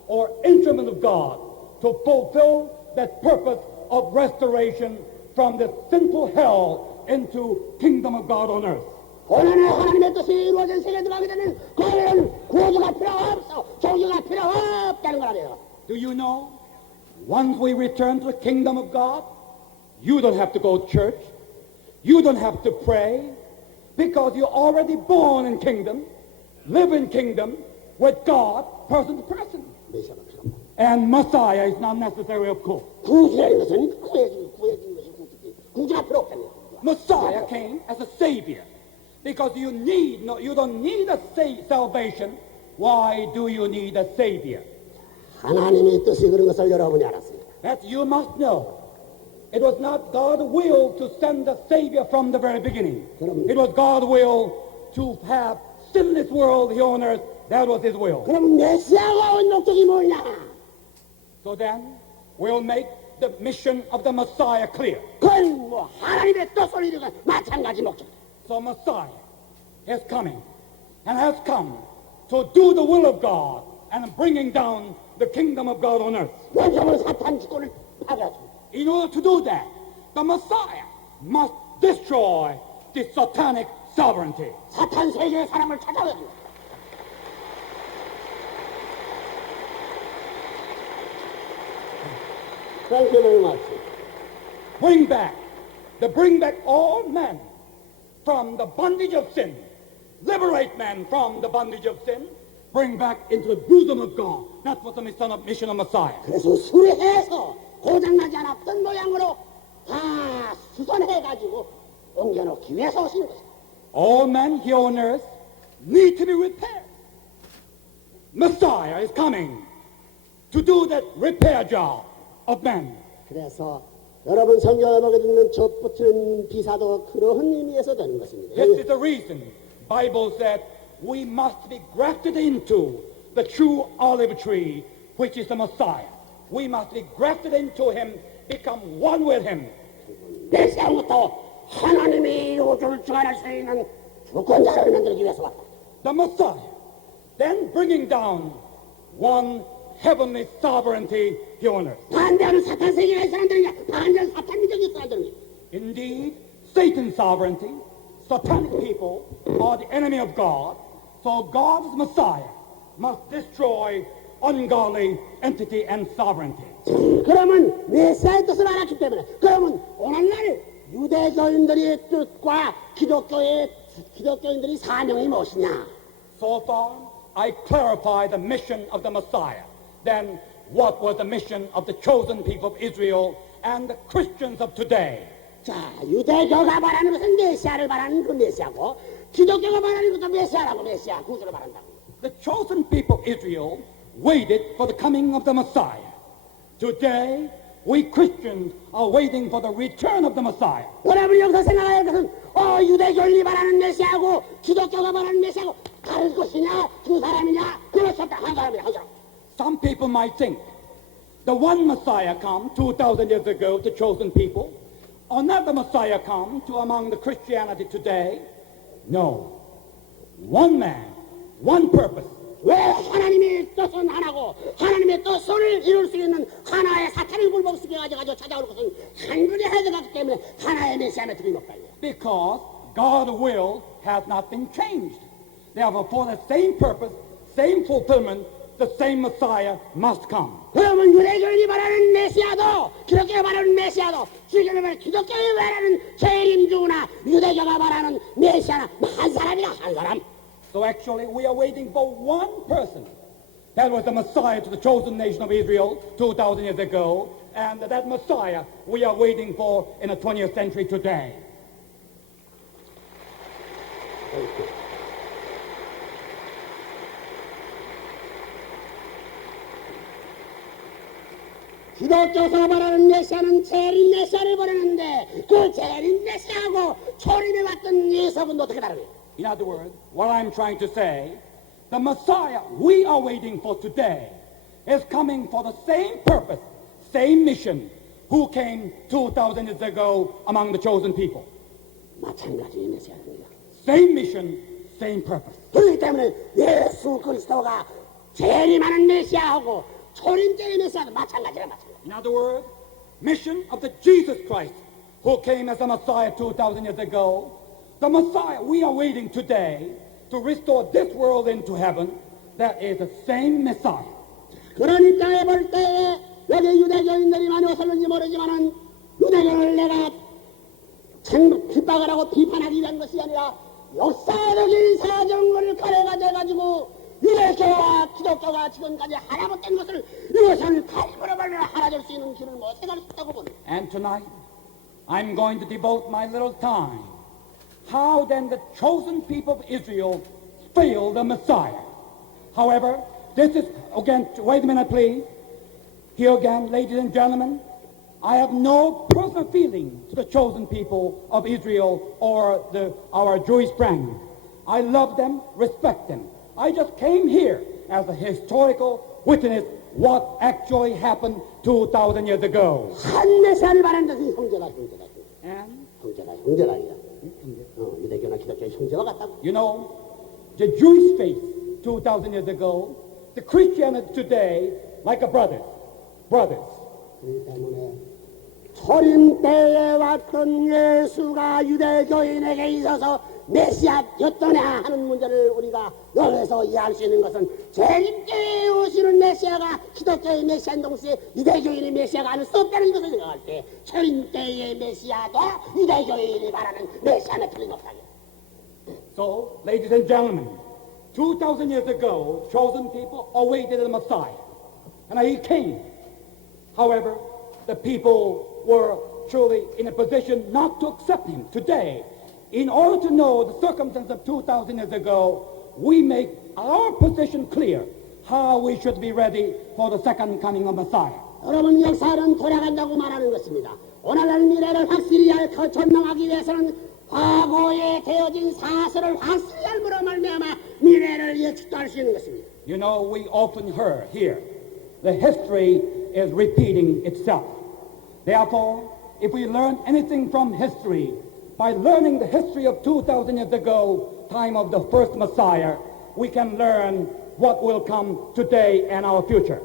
or instrument of God to fulfill that purpose of restoration from the sinful hell into kingdom of God on earth. 본연의 하나님의 뜻이 이루어진 세계에 들어가게 되면 그에는 구주가 필요 없어 종교가 필요 없다는 거라며. Do you know, once we return to the kingdom of God, you don't have to go to church, you don't have to pray, because you're already born in kingdom, live in kingdom with God, person to person. 메시아가 필요 없다. And Messiah is not necessary, of course. 구주라는 것은 구해진 것이 구주지. 구주가 필요 없다는 거야. Messiah came as a savior. Because you don't need a salvation. Why do you need a savior? 하나님의 뜻이 그런 것을 여러분이 알았습니다. That you must know. It was not God's will to send a savior from the very beginning. It was God's will to have sinless world here on earth. That was his will. 그럼 메시아가 온 목적이 뭐냐? So then we'll make the mission of the Messiah clear. 그건 뭐 하나님의 뜻을 이루는 마찬가지 목적. So Messiah is coming and has come to do the will of God and bringing down the kingdom of God on earth. 원성을 사탄 주권을 파괴하죠. In order to do that, the Messiah must destroy the satanic sovereignty. 사탄 세계의 사람을 찾아내야 돼요. Thank you very much. Bring back all men from the bondage of sin. Liberate men from the bondage of sin. Bring back into the bosom of God. That was the mission of Messiah. 그래서 수리해서 고장나지 않았던 모양으로 다 수선해가지고 옮겨놓기 위해서 오신 것입니다. All men here on earth need to be repaired. Messiah is coming to do that repair job of men. 그래서 여러분 성경에 보게 되면 젖 붙이는 비사도 그러한 의미에서 되는 것입니다. This is the reason Bible said we must be grafted into the true olive tree, which is the Messiah. We must be grafted into him, become one with him. 메시아부터 하나님이 우주를 주관할 수 있는 주권자를 만들기 위해서 왔다. The Messiah, then bringing down one heavenly sovereignty here on earth. 반대하는 사탄 세계의 사람들이냐 반대하는 사탄 민족의 사람들이냐. Indeed, Satan's sovereignty, satanic people are the enemy of God, so God's Messiah must destroy ungodly entity and sovereignty. 그러면 메시아의 뜻을 알았기 때문에 그러면 오늘날 유대교인들의 뜻과 기독교인들의 사명이 무엇이냐? So far, I clarify the mission of the Messiah. Then, what was the mission of the chosen people of Israel and the Christians of today? 자, 유대교가 말하는 것은 메시아를 말하는 그 메시아고 기독교가 말하는 것도 메시아라고 메시아 구주를 말한다고. The chosen people of Israel waited for the coming of the Messiah. Today, we Christians are waiting for the return of the Messiah. 여러분이 여기서 생각해야 할 것은 유대교인이 말하는 메시아고 기독교가 말하는 메시아고 다른 것이냐 두 사람이냐 그럴 수 없다. 한 사람이야 한 사람. Some people might think the one Messiah come 2,000 years ago to chosen people, another Messiah come to among the Christianity today. No. One man, one purpose. 왜 하나님의 뜻은 하나고 하나님의 뜻을 이룰 수 있는 하나의 사탄을 굴복시켜 가지고 찾아올 것은 한 분이 해야 되기 때문에 하나의 메시아는 틀림없다. Because God's will has not been changed. Therefore, for the same purpose, same fulfillment, the same Messiah must come. 그러면 유대교인이 말하는 메시아도 기독교가 말하는 메시아도 지금 말하는 기독교가 말하는 재림주나 유대교가 말하는 메시아나 한 사람이야 한 사람. So actually, we are waiting for one person. That was the Messiah to the chosen nation of Israel 2,000 years ago. And that Messiah we are waiting for in the 20th century today. 기독교서 말하는 메시아는 재림 메시아를 보내는데 그 재림 메시아하고 초림에 왔던 예수하고는 어떻게 다르냐? In other words, what I'm trying to say, the Messiah we are waiting for today is coming for the same purpose, same mission, who came 2,000 years ago among the chosen people. 마찬가지의 메시아입니다. Same mission, same purpose. 그렇기 때문에 예수 그리스도가 재림하는 메시아하고 초림 때의 메시아도 마찬가지라 마찬가지. In other words, mission of the Jesus Christ who came as a Messiah 2,000 years ago, the Messiah we are waiting today to restore this world into heaven, that is the same Messiah. 그런 입장에 볼 때에 여기 유대교인들이 많이 어설는지 모르지만은 유대교를 내가 핍박을 하고 비판하기 위한 것이 아니라 역사적인 사정을 가려가지고 유대교와 기독교가 지금까지 하나 못된 것을 이것을 가지고로 말로 하나될 수 있는 길을 못 해갈 수 있다고 보는. And tonight, I'm going to devote my little time. How then the chosen people of Israel failed the Messiah. However, this is, again, wait a minute please. Here again, ladies and gentlemen, I have no personal feeling to the chosen people of Israel or our Jewish friends. I love them, respect them. I just came here as a historical witness what actually happened 2,000 years ago. 한 메시아를 말하는 것은 형제가 And, 형제라이야. 유대교나 기독교의 형제와 같다고. you know, the Jewish faith 2,000 years ago, the Christianity today, like a brothers. 그렇기 때문에 초림 때에 왔던 예수가 유대교인에게 있어서 메시아였더냐 하는 문제를 우리가 여기서 이해할 수 있는 것은 재림 때에 오시는 메시아가 기독교의 메시아인 동시에 유대교인의 메시아가 아닐 수 없다는 것을 생각할 때 초림 때의 메시아도 유대교인이 말하는 메시아는 틀림없다. So, ladies and gentlemen, 2,000 years ago, chosen people awaited the Messiah. And he came. However, the people were truly in a position not to accept him. Today, in order to know the circumstance of 2,000 years ago, we make our position clear how we should be ready for the second coming of Messiah. 여러분 역사는 돌아간다고 말하는 것입니다. 오늘날 미래를 확실히 전망하기 위해서는 과거에 되어진 사실을 확실히 알므로 말미암아 미래를 예측도 할 수 있는 것입니다. You know, we often heard here, the history is repeating itself. Therefore, if we learn anything from history, by learning the history of 2,000 years ago, time of the first Messiah, we can learn what will come today and our future.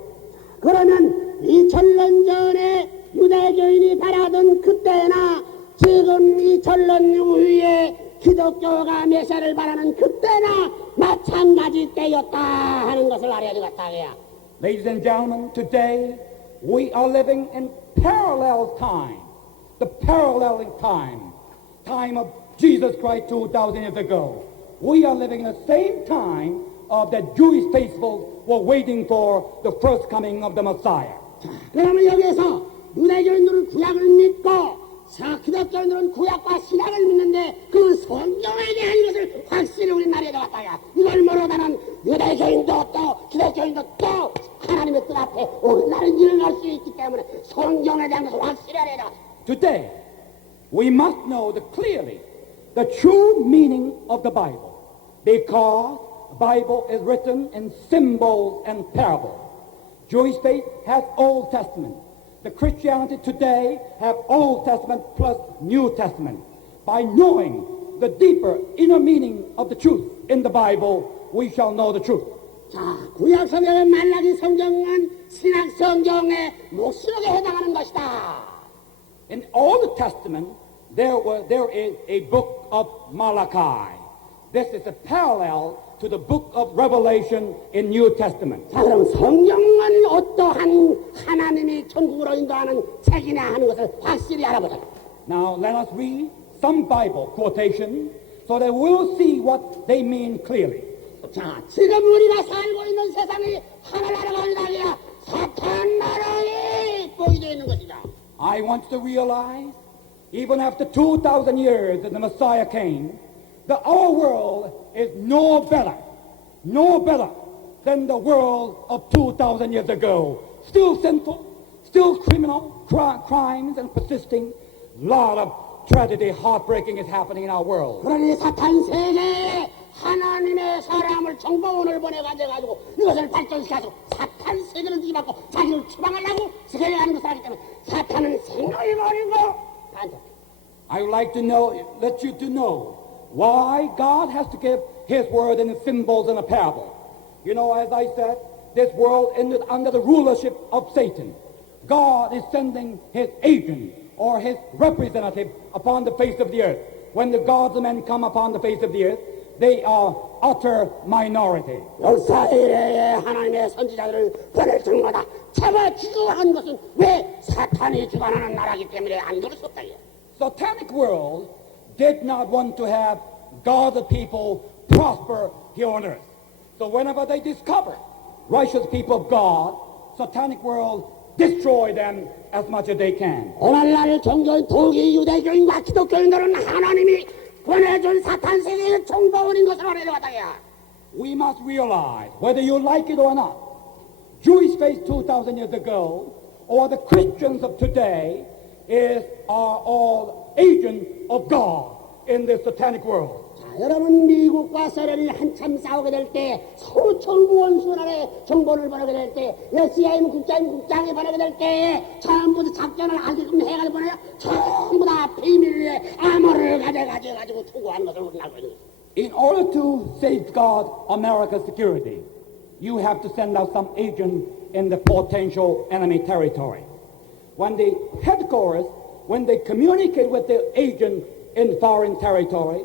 그러면 2000년 전에 유대교인이 바라던 그때나 지금 2000년 이후에 기독교가 메시아를 바라는 그때나 마찬가지 때였다 하는 것을 알아야 되겠다. Ladies and gentlemen, today we are living in parallel time, the paralleling time of Jesus Christ 2,000 years ago. We are living in the same time of the Jewish faithful were waiting for the first coming of the Messiah. 그러면 여기에서 유대교인들은 구약을 믿고 기독교인들은 구약과 신약을 믿는데 그 성경에 대한 것을 확실히 우리 나라에 왔다가 이걸 모르다는 유대교인도 또 기독교인도 또 하나님의 뜻 앞에 온전한 일을 할 수 있기 때문에 성경에 대한 것을 확실히 알아야 돼. Today, we must know clearly the true meaning of the Bible, because the Bible is written in symbols and parables. Jewish faith has Old Testament. The Christianity today have Old Testament plus New Testament. By knowing the deeper inner meaning of the truth in the Bible, we shall know the truth. 자, 구약 성경의 말라기 성경은 신약 성경의 목록에 해당하는 것이다. In Old Testament, there is a book of Malachi. This is a parallel to the book of Revelation in New Testament. 자, 그럼 성경은 어떠한 하나님이 천국으로 인도하는 책이냐 하는 것을 확실히 알아보자. Now let us read some Bible quotation so that we'll see what they mean clearly. 자, 지금 우리가 살고 있는 세상이 하나나라가 아니라 사탄 나라에 보이되어 있는 것이다. I want you to realize, even after 2,000 years that the Messiah came, that our world is no better than the world of 2,000 years ago. Still sinful, still criminal, crimes and persisting. Lot of tragedy, heartbreaking is happening in our world. 그러니 사탄 세계에 하나님의 사람을 정보원을 보내가지고 이것을 발전시켜서 사탄 세계를 뒤집고 자기를 추방하려고 세계하는 것을 하기 때문에 사탄은 생각을 버리고 반대. I would like to let you to know why God has to give His word in symbols and a parable. You know, as I said, this world ended under the rulership of Satan. God is sending His agent or His representative upon the face of the earth. When the gods and men come upon the face of the earth, they are utter minority. 역사 이래에 하나님의 선지자들을 보낼 때마다 잡아주고 한 것은 왜 사탄이 주관하는 나라이기 때문에 안 그럴 수 없다. Satanic world did not want to have God's people prosper here on earth. So whenever they discover righteous people of God, Satanic world destroy them as much as they can. 오늘날 종교인 독일 유대교인과 기독교인들은 하나님이 보내준 사탄 세계의 정보원인 것을 알아야겠다. We must realize, whether you like it or not, Jewish faith 2,000 years ago or the Christians of today are all agents of God in this satanic world. 자, 여러분 미국과 소련이 한참 싸우게 될 때 서로 정보원순환에 정보를 보내게 될 때 CIA 국장이 보내게 될 때에 전부 다 작전을 알게끔 해가지고 보내요. 전부 다 비밀리에 암호를 가져가지고 투구하는 것을 우리는 알고 있는 것입니다. In order to safeguard America's security, you have to send out some agent in the potential enemy territory. When the headquarters, when they communicate with the agent in foreign territory,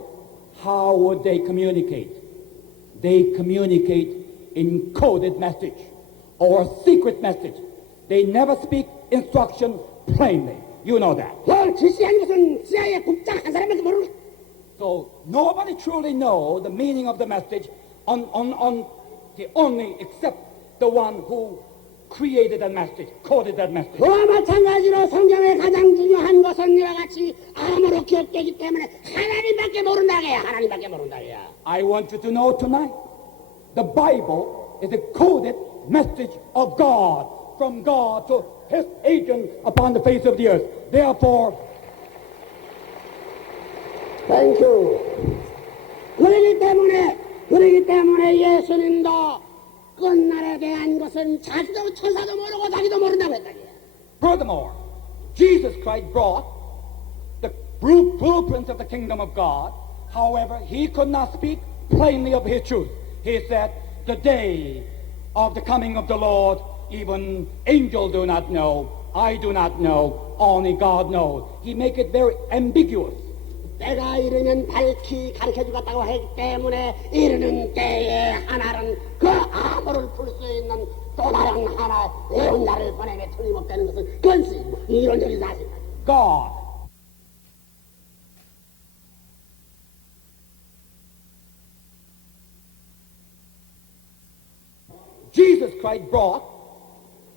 how would they communicate? They communicate in coded message or secret message. They never speak instruction plainly. You know that. 그걸 지시한 것은 CIA 국장 한 사람밖에 모르는 거야. So nobody truly knows the meaning of the message on the only except the one who created that message, coded that message. 그와 마찬가지로 성경의 가장 중요한 것은 이와 같이 암으로 기억되기 때문에 하나님밖에 모른다 해야 하나님밖에 모른다 해야. I want you to know tonight, the Bible is a coded message of God, from God to His agent upon the face of the earth. Therefore, Thank you. 그러기 때문에 예수님도 끝날에 대한 것은 자기도 천사도 모르고 자기도 모른다고 했다. furthermore, Jesus Christ brought the blueprints of the kingdom of God. However, He could not speak plainly of His truth. He said, the day of the coming of the Lord, even angels do not know, I do not know, only God knows. He make it very ambiguous. 때가 이르면 밝히 가르쳐 주겠다고 했기 때문에 이르는 때에 하나는 그 암호를 풀 수 있는 또 다른 하나 예언자를 보내매 틀림없다는 것은 그건 이론적인 사실입니다. God Jesus Christ brought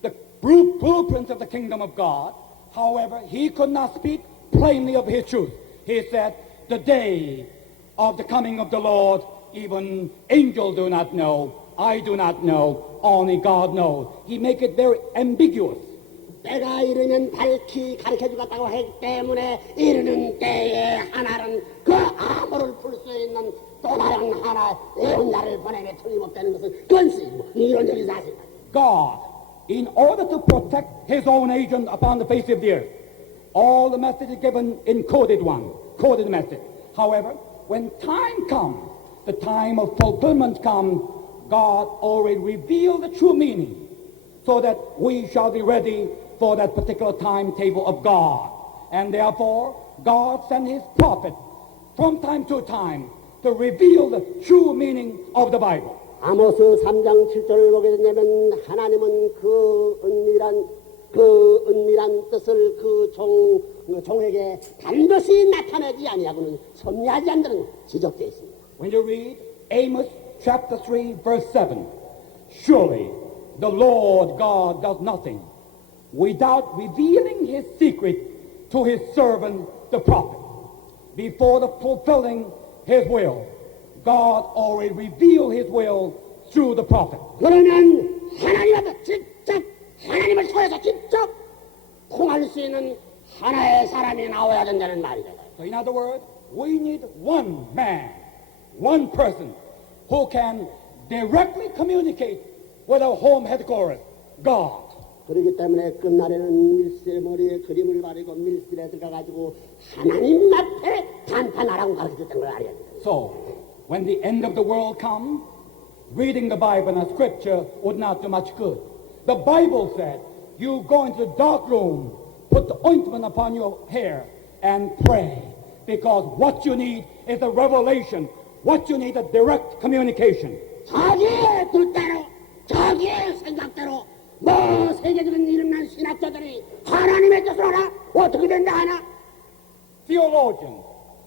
the blueprints of the kingdom of God. However, He could not speak plainly of His truth. He said, the day of the coming of the Lord, even angels do not know, I do not know, only God knows. He make it very ambiguous. 때가 이르면 밝히 가르쳐 주겠다고 했기 때문에 이르는 때에 하나는 그 암호를 풀 수 있는 또 다른 하나 예언자를 보내매 틀림없다는 것은 그건 이론적인 사실입니다. God, in order to protect His own agent upon the face of the earth, all the message is given in coded message. However, when time comes, the time of fulfillment comes, God already revealed the true meaning so that we shall be ready for that particular timetable of God. And therefore, God sent His prophet from time to time to reveal the true meaning of the Bible. 아모스 3장 7절을 보게 되면 하나님은 그 은밀한 뜻을 그 종에게 반드시 나타내지 아니하고는 섭리하지 않는 지적되어 있습니다. When you read Amos chapter 3 verse 7, surely the Lord God does nothing without revealing His secret to His servant the prophet. Before the fulfilling his will. God already revealed his will through the prophet. 그러면 하나님한테 직접 하나님을 통해서 직접 통할 수 있는 하나의 사람이 나와야 된다는 말이다. So in other words, we need one man, one person who can directly communicate with our home headquarters, God. 그렇기 때문에 끝날에는 밀실의 머리에 그림을 바르고 밀실에 들어가가지고 하나님 앞에 단판하라고 가르쳤던 걸 알아야 돼. So, when the end of the world comes, reading the Bible and Scripture would not do much good. The Bible said, you go into the dark room, put the ointment upon your hair, and pray. Because what you need is a revelation. What you need is a direct communication. 자기의 뜻대로, 자기의 생각대로 뭐 세계적인 이름난 신학자들이 하나님의 뜻을 알아? 어떻게 된다 하나? Theologians,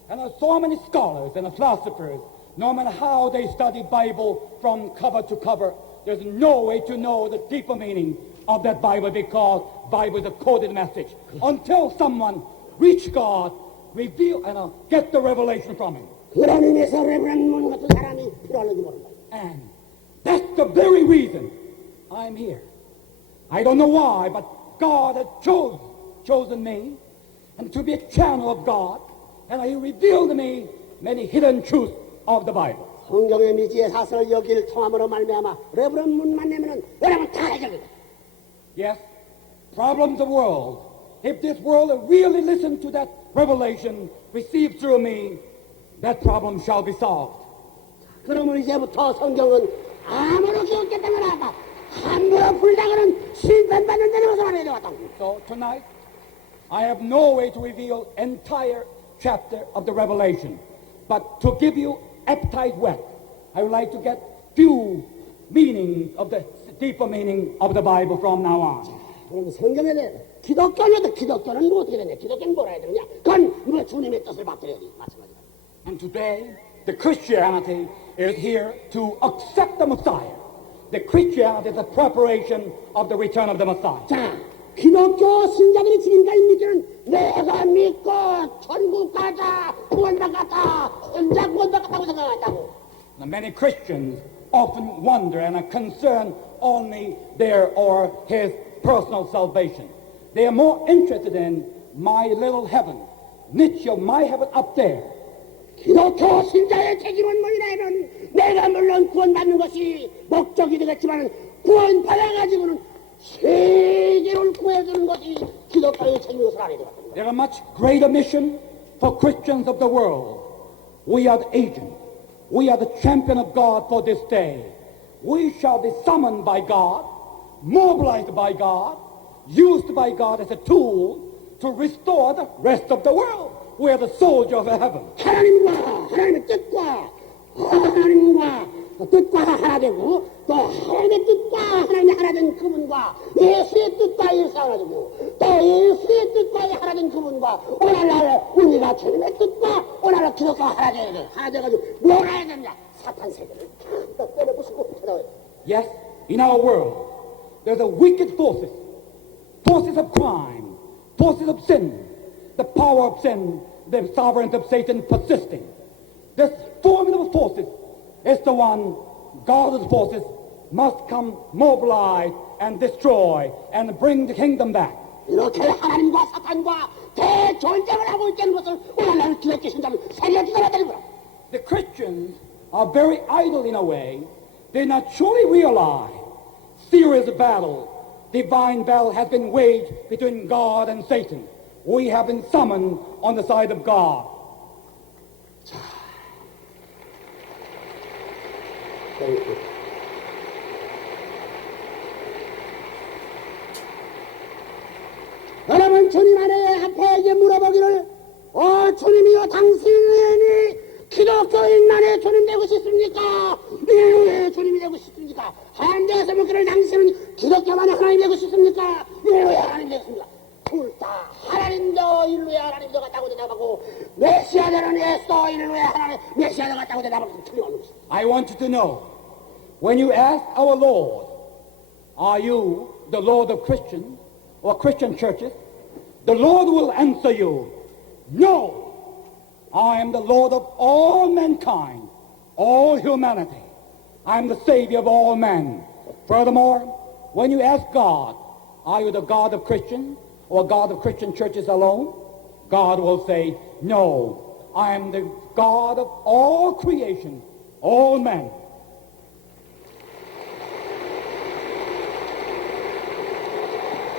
and there are so many scholars and philosophers, no matter how they study Bible from cover to cover, there's no way to know the deeper meaning of that Bible because Bible is a coded message. Until someone reach God, reveal and get the revelation from him. 그런 의미에서 레브런 문 같은 사람이 필요하는지 모른다. And that's the very reason I'm here. I don't know why, but God has chosen me and to be a channel of God, and He revealed to me many hidden truths of the Bible. 성경의 미지의 사설을 여길 통함으로 말미암아 레브런 문만 내면은 여러분 다 해결돼. Yes, problems of the world. If this world will really listen to that revelation received through me, that problem shall be solved. 그러면 이제부터 성경은 아무렇게 없겠다는 알아. 함부로 불다가는 심판받는 데로 와서 말해야 되겠다. So tonight, I have no way to reveal entire chapter of the Revelation, but to give you appetite whet, I would like to get few meanings of the deeper meaning of the Bible from now on. 그럼 성경에 대해 기독교는 뭐 어떻게 되냐? 기독교는 뭐라 해야 되느냐? 그건 뭐 주님의 뜻을 받들어야지. 마찬가지다. And today, the Christianity is here to accept the Messiah. The Christianity is a preparation of the return of the Messiah. 자, 기독교 신자들이 지금까지 믿기는 내가 믿고 천국 가자, 구원받았다, 혼자 구원받았다고 생각한다고. Now, many Christians often wonder and are concerned only their or his personal salvation. They are more interested in my little heaven, niche of my heaven up there. 기독교 신자의 책임은 뭐냐면 내가 물론 구원받는 것이 목적이 되겠지만 구원받아가지고는 세계를 구해주는 것이 기독교의 책임인 것을 알아야 되거든요. There are much greater mission for Christians of the world. We are the agent. We are the champion of God for this day. We shall be summoned by God, mobilized by God, used by God as a tool to restore the rest of the world. We are the soldier of heaven. 하나님의 뜻과 하나 되고 또 하나님의 뜻과 하나님의 하나 된 그분과 예수의 뜻과 예수 하나 되고 또 예수의 뜻과 하나 된 그분과 오늘날 우리가 주님의 뜻과 오늘날 기독교가 하나 돼야 돼. 하나 돼가지고 뭘 해야 되냐? 사탄 세계를 다 때려부수고 쳐다봐야 돼. Yes, in our world, there's a wicked forces, forces of crime, forces of sin, the power of sin, the sovereignty of Satan persisting. This formidable forces is the one God's forces must come mobilize and destroy and bring the kingdom back. 이렇게 하나님과 사탄과 대전쟁을 하고 있다는 것을 오늘날 기독교 신자는 새겨주셔야 되는 거야. The Christians are very idle in a way. They not truly realize serious battle, divine battle has been waged between God and Satan. We have been summoned on the side of God. 여러분 주님 앞에 이제 물어보기를 주님이여 당신이 기독교인만의 주님 되고 싶습니까? 인류의 주님이 되고 싶습니까? 한대에서 묻기를 당신은 기독교만의 하나님 되고 싶습니까? 인류의 하나님 되겠습니까? 둘 다 하나님도 인류의 하나님도 같다고 대답하고 메시아들은 예수도 인류의 하나님 메시아도 같다고 대답하고 틀림없는 것입니다. I want you to know, when you ask our Lord, are you the Lord of Christians or Christian churches? The Lord will answer you, no. I am the Lord of all mankind, all humanity. I am the Savior of all men. Furthermore, when you ask God, are you the God of Christians or God of Christian churches alone? God will say, no, I am the God of all creation, all men.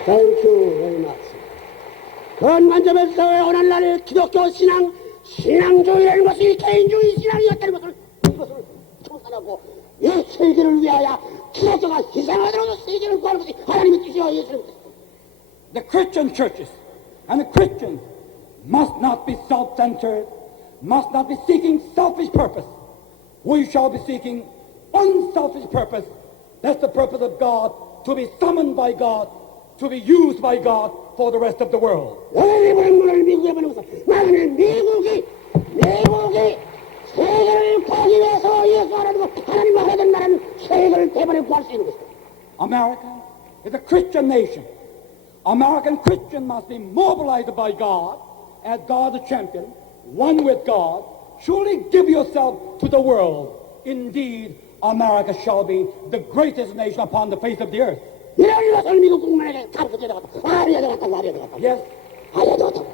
Thank you very much. 그런 관점에서 오늘날 기독교 신앙주의라는 것이 개인주의 신앙이었다는 것을 이것을 청산하고 이 세계를 위하여 기독교가 희생하더라도 세계를 구하는 것이 하나님의 뜻이요 예수님의 뜻. The Christian churches and the Christians must not be self-centered, must not be seeking selfish purpose. We shall be seeking unselfish purpose. That's the purpose of God, to be summoned by God, to be used by God for the rest of the world. 여러분의 미국에 보는 것은 나중에 미국이 세계를 구하기 위해서 예수 하나님과 하나님과 해당하는 세계를 대번에 구할 수 있는 것입니다. America is a Christian nation. American Christians must be mobilized by God as God's champion, one with God. Surely give yourself to the world. Indeed, America shall be the greatest nation upon the face of the earth. 이런 것을 미국 국민에게 가르쳐줘야 되겠다. 알아야 되겠다. Yes, 알아야 되겠다.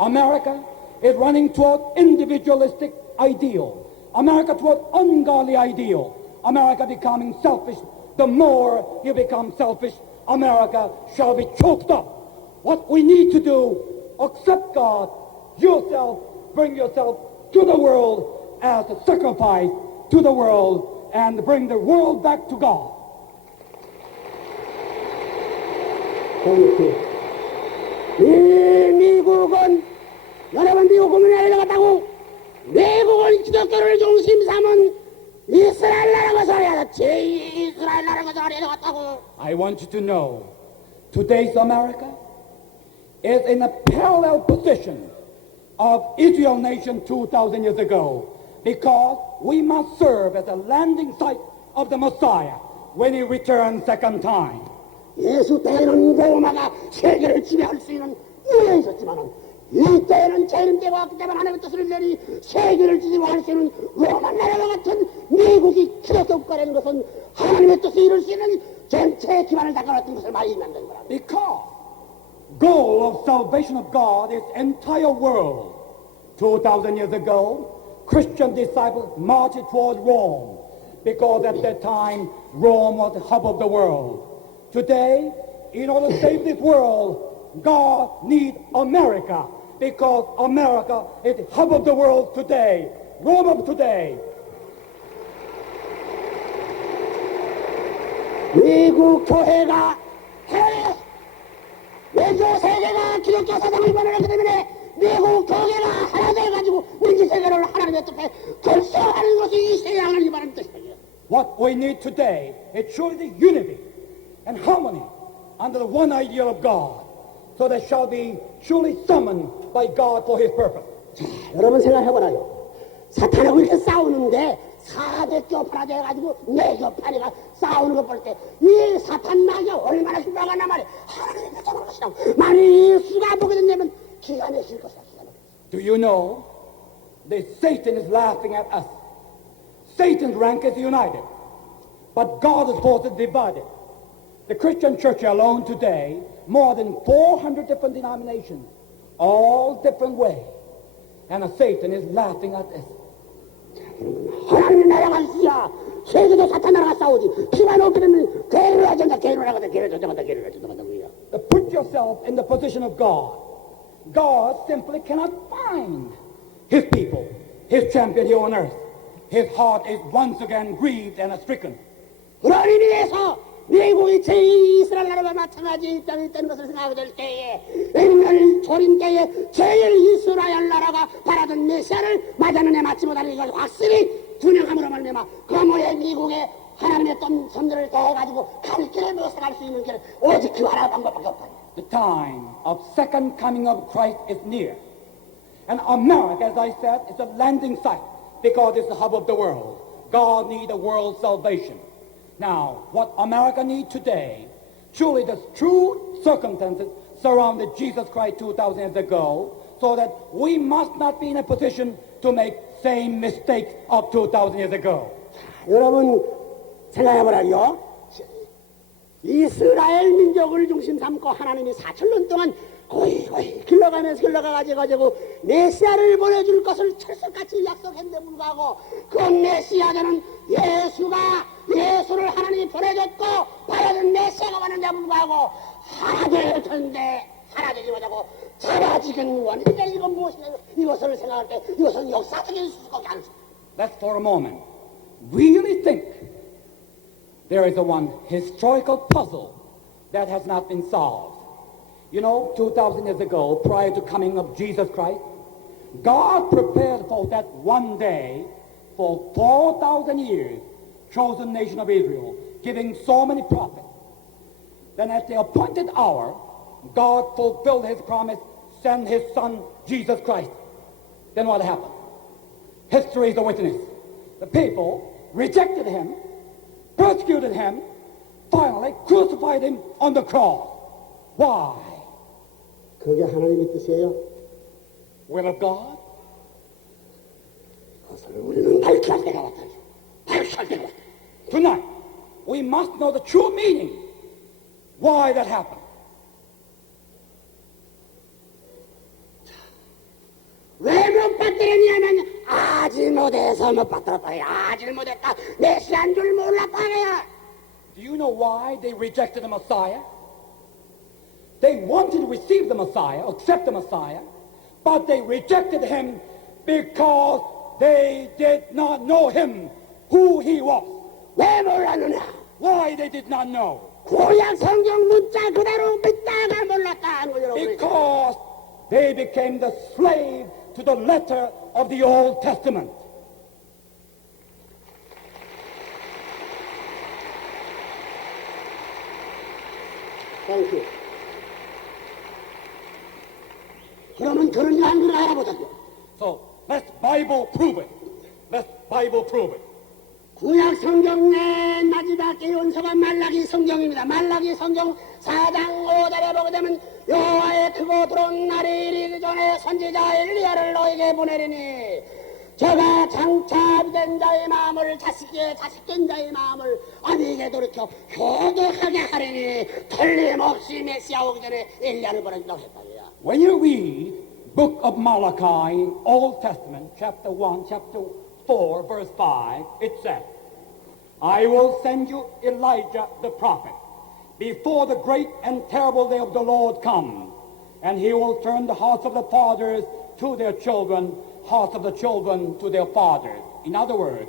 America is running toward individualistic ideal. America toward ungodly ideal. America becoming selfish. The more you become selfish, America shall be choked up. What we need to do, accept God, yourself, bring yourself to the world as a sacrifice to the world and bring the world back to God. 이 미국은 여러분 미국 국민이 알려갔다고 미국은 기독교를 중심 삼은 이스라엘 나라가 소리야 제2이스라엘 나라가 소리야 되겠다고. I want you to know, today's America is in a parallel position of Israel nation 2,000 years ago, because we must serve as a landing site of the Messiah when he returns second time. 예수 때에는 로마가 세계를 지배할 수 있는 우연이 있었지만은 이 때에는 재림 때가 왔기 때문에 하나님의 뜻을 내리 세계를 지배할 수 있는 로마 나라와 같은 미국이 기독교 국가라는 것은 하나님의 뜻을 이룰 수 있는 전체의 기반을 닦아놨던 것을 많이 만든 거랍니다. Because goal of salvation of God is entire world. 2,000 years ago, Christian disciples marched toward Rome, because at that time Rome was the hub of the world. Today, in order to save this world, God needs America, because America is the hub of the world today, Rome of today. 미국 교회가 하나님, 외교 세계가 기독교 사상을 만들었기 때문에 미국 교회가 하나 돼가지고 민지 세계를 하나님의 뜻에 결성하는 것이 이 세계 하나님이 말하는 뜻이에요. What we need today is truly the unity and harmony under the one ideal of God, so that shall be truly summoned by God for his purpose. 자, 여러분 생각해보라요. 사탄하고 이렇게 싸우는데 사대교파라 돼가지고 내교파리가 싸우는 거 볼 때 이 사탄 마귀가 얼마나 심각하나 말이야. 하나님의 백성을 것이라고. 만약 이 수가 보게 된다면 기가 막힐 것이다. 기가 막힐. Do you know that Satan is laughing at us? Satan's rank is united, but God's force is divided. The Christian church alone today, more than 400 different denominations, all different ways, and Satan is laughing at us. 하나님의 나라가 있어야 세계도 사탄 나라가 싸우지. 기만 없게 되면 개를 하전다 개를 하거든 개를 저정한다 개를 저정한다 그래요. Put yourself in the position of God. God simply cannot find his people, his champion here on earth. His heart is once again grieved and stricken. 그런 의미에서 미국이 제2이스라엘 나라와 마찬가지 입장이 있다는 것을 생각하게 될 때에 오늘 초림 때에 제1이스라엘 나라가 바라던 메시아를 맞아는 애 맞지 못하는 이걸 확실히 분명함으로 말미암아 그모의 미국에 하나님의 떤 선들을 대해가지고 갈 길을 모색할 수 있는 길은 오직 그 하나 방법밖에 없다. The time of second coming of Christ is near. And America, as I said, is a landing site because it's the hub of the world. God needs a world salvation. Now, what America needs today, truly the true circumstances surrounded Jesus Christ 2,000 years ago, so that we must not be in a position to make same mistakes of 2,000 years ago. 여러분 생각해보라요. 이스라엘 민족을 중심 삼고 하나님이 4천년 동안 고이 길러가가지고 메시아를 보내줄 것을 철석같이 약속했는데 불구하고 그 메시아는 예수를 하나님이 보내줬고 바라던 메시아가 왔는데 불구하고 하나 될 텐데 하나 되지 못하고 사라지는 원인이 이건 무엇이냐 이것을 생각할 때 이것은 역사적인 수밖에 안 습니다. Let's for a moment really think there is a one historical puzzle that has not been solved. You know, 2,000 years ago, prior to coming of Jesus Christ, God prepared for that one day for 4,000 years, chosen nation of Israel, giving so many prophets. Then at the appointed hour, God fulfilled his promise, sent his son, Jesus Christ. Then what happened? History is a witness. The people rejected him, persecuted him, finally crucified him on the cross. Why? 그게 하나님의 뜻이에요. Will of God? 그것을 우리는 밝혀야 때가 왔다. 밝혀야 때가 왔다. Tonight, we must know the true meaning. Why that happened. 왜 못 받들었냐면 아질 못해서 못 받들었다. 아질 못했다. 메시아인 줄 몰랐다. Do you know why they rejected the Messiah? They wanted to receive the Messiah, accept the Messiah, but they rejected him because they did not know him, who he was. 왜 몰랐느냐? Why they did not know? 구약 성경 문자 그대로 믿다가 몰랐다 하는 거죠. Because they became the slave to the letter of the Old Testament. Thank you. 그러면 그런 거 안 그래 알아보자고. So let's Bible prove it. Let's Bible prove it. 구약 성경 내 마지막 예언서가 말라기 성경입니다. 말라기 성경 4장 5절에 보게 되면 여호와의 크고 들어온 날이 이르기 전에 선지자 엘리야를 너에게 보내리니 저가 장차 된 자의 마음을 자식된 자의 마음을 아비에게 돌이켜 효도하게 하리니 틀림없이 메시아 오기 전에 엘리야를 보낸다고 했다. When you read book of Malachi in Old Testament, chapter 1, chapter 4, verse 5, it says, I will send you Elijah the prophet before the great and terrible day of the Lord comes, and he will turn the hearts of the fathers to their children, hearts of the children to their fathers. In other words,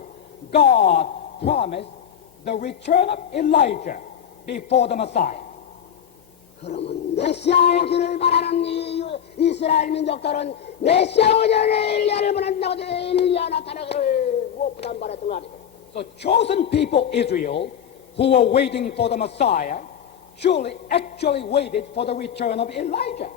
God promised the return of Elijah before the Messiah. 그러면 메시아 오기를 바라는 이스라엘 민족들은 메시아 오기 전에 엘리야를 보낸다고 엘리야 나타나기를 무엇보다 바랬던 거 아니에요. So chosen people Israel, who were waiting for the Messiah, surely actually waited for the return of Elijah,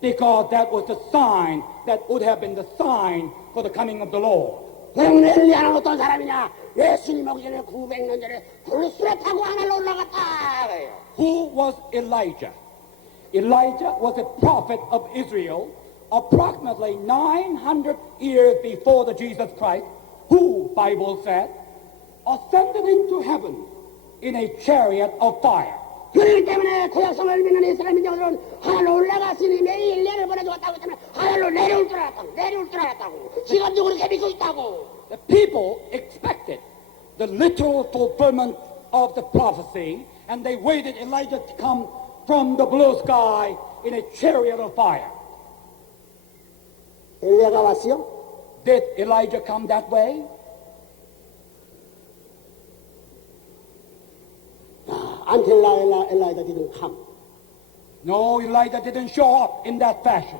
because that was the sign that would have been the sign for the coming of the Lord. 그럼 엘리야는 어떤 사람이냐? 예수님 오기 전에 900년 전에 불수레 타고 하늘로 올라갔다. Who was Elijah? Elijah was a prophet of Israel approximately 900 years before the Jesus Christ, who, Bible said, ascended into heaven in a chariot of fire. 그렇기 때문에 구약성을 믿는 이스라엘 민족들은 하늘로 올라갔으니 매일 엘리야를 보내주었다고 했다면 하늘로 내려올 줄 알았다고. 지금도 그렇게 믿고 있다고. The people expected the literal fulfillment of the prophecy, and they waited Elijah to come from the blue sky in a chariot of fire. 엘리야가 왔어요? Did Elijah come that way? Until Elijah didn't come. No, Elijah didn't show up in that fashion.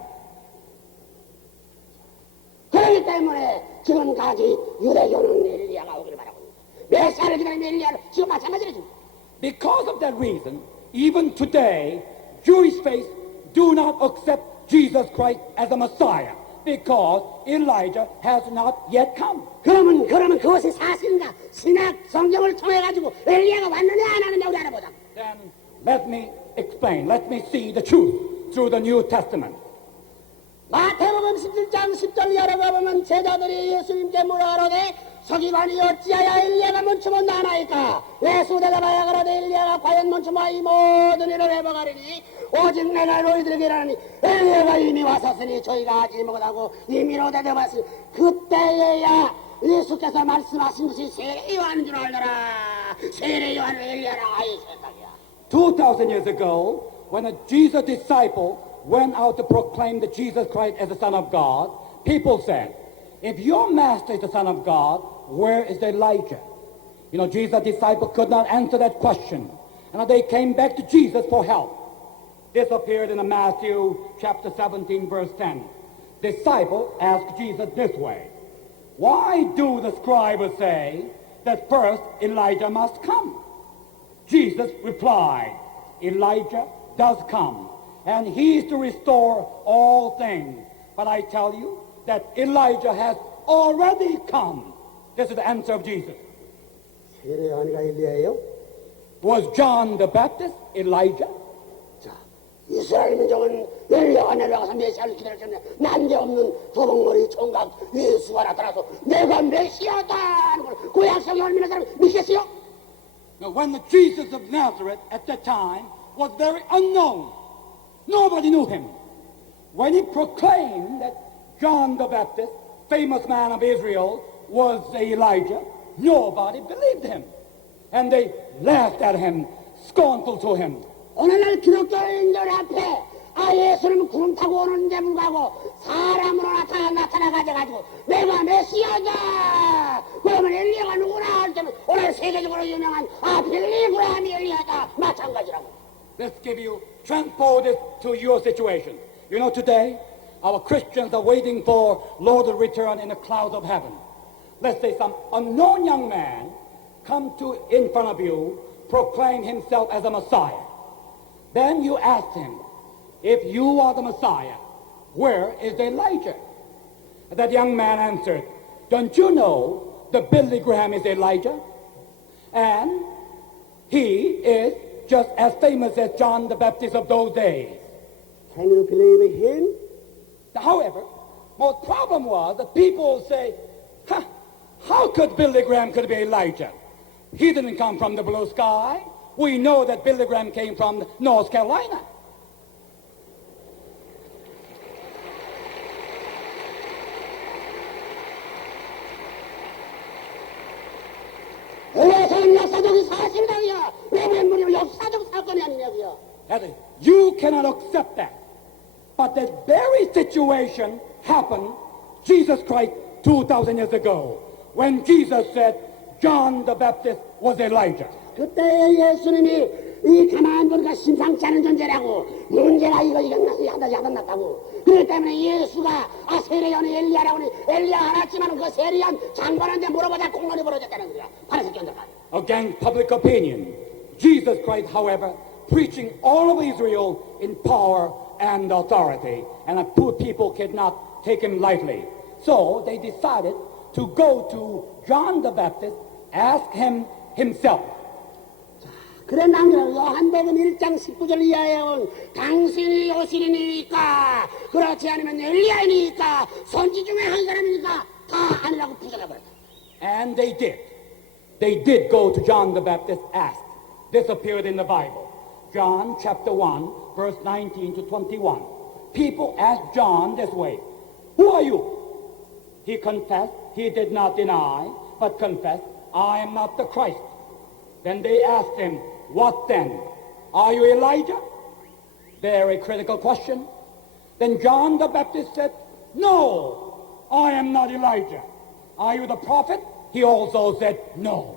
그렇기 때문에 지금까지 유대교는 엘리야가 오기를 바라고 있습니다. 메시아를 기다리는 엘리야는 지금 마찬가지로 지금. Because of that reason, even today, Jewish faith do not accept Jesus Christ as a Messiah, because Elijah has not yet come. 그러면 그것이 사실인가? 신약 성경을 통해 가지고 엘리야가 왔느냐 안 왔느냐 우리 알아보자. Then let me explain. Let me see the truth through the New Testament. 마태복음 17장 10절 이하로 가보면 제자들이 예수님께 물어가로되 서기관이 어찌하여 엘리야가 멈추면 나나이까? 예수 대답하여 가로되 엘리야가 과연 멈추마 이 모든 일을 회복하리니 오직 내가 너희들에게 이르노니 엘리야가 이미 왔었으니 저희가 아직 못하고 임의로 대답하시니 그때에야 예수께서 말씀하신 것이 세례 요한인 줄 알더라. 세례 요한을 엘리야라 하여 세상이야. 2,000 years ago, when a Jesus disciple went out to proclaim that Jesus Christ as the Son of God, people said, if your master is the Son of God, where is Elijah? You know, Jesus' disciple could not answer that question. And they came back to Jesus for help. This appeared in Matthew chapter 17, verse 10. Disciple asked Jesus this way, why do the scribes say that first Elijah must come? Jesus replied, Elijah does come, and he is to restore all things. But I tell you that Elijah has already come. This is the answer of Jesus. 세례 요한이가 엘리야예요? Was John the Baptist Elijah? 자, 이스라엘 민족은 엘리야가 내려가서 메시아를 기다렸잖아요. 난데없는 도둑머리 총각 예수가 나타나서 내가 메시아다 하는 걸 고향성이 얼마나 사람이 믿겠어요? Now, when the Jesus of Nazareth at that time was very unknown, nobody knew him. When he proclaimed that John the Baptist, famous man of Israel, was Elijah, nobody believed him. And they laughed at him, scornful to him. 오늘날 기독교인들 앞에 예수는 구름 타고 오는데 불구하고 사람으로 나타나가지고 내가 메시아다. 그러면 엘리야가 누구나 할 때는 오늘 세계적으로 유명한 빌리그라함이 엘리야다. 마찬가지라고. Let's transpose this to your situation. You know, today, our Christians are waiting for Lord to return in the clouds of heaven. Let's say some unknown young man come in front of you, proclaim himself as a Messiah. Then you ask him, if you are the Messiah, where is Elijah? That young man answered, don't you know that Billy Graham is Elijah? And he is just as famous as John the Baptist of those days. Can you believe him? However, the problem was that people say, how could Billy Graham could be Elijah? He didn't come from the blue sky. We know that Billy Graham came from North Carolina. 역사적인 사실이야. 왜 무슨 역사적 사건이 아니냐고요. You cannot accept that. But that very situation happened, Jesus Christ, 2,000 years ago, when Jesus said John the Baptist was Elijah. 그때 예수님이 이 가만한 보니까 심상치 않은 존재라고 문제가 이거 야단났다고. 그렇기 때문에 예수가 세례요한이 엘리야라고 하니 엘리야 알았지만 그 세례요한 장관한테 물어보자 공론이 벌어졌다는 거야. 바리새인 견적까지. Against public opinion, Jesus Christ, however, preaching all over Israel in power and authority, and the poor people could not take him lightly. So they decided to go to John the Baptist, ask him himself. 그래 남자는 요한복음 1장 19절 이하에 온 당신이 요신이니까 그렇지 않으면 엘리야이니까 선지 중에 한 사람이니까 다 아니라고 부정해버렸다. And they did. They did go to John the Baptist, asked. This appeared in the Bible. John chapter 1, verse 19 to 21. People asked John this way, who are you? He confessed, he did not deny, but confessed, I am not the Christ. Then they asked him, what then? Are you Elijah? Very critical question. Then John the Baptist said, no, I am not Elijah. Are you the prophet? He also said, no.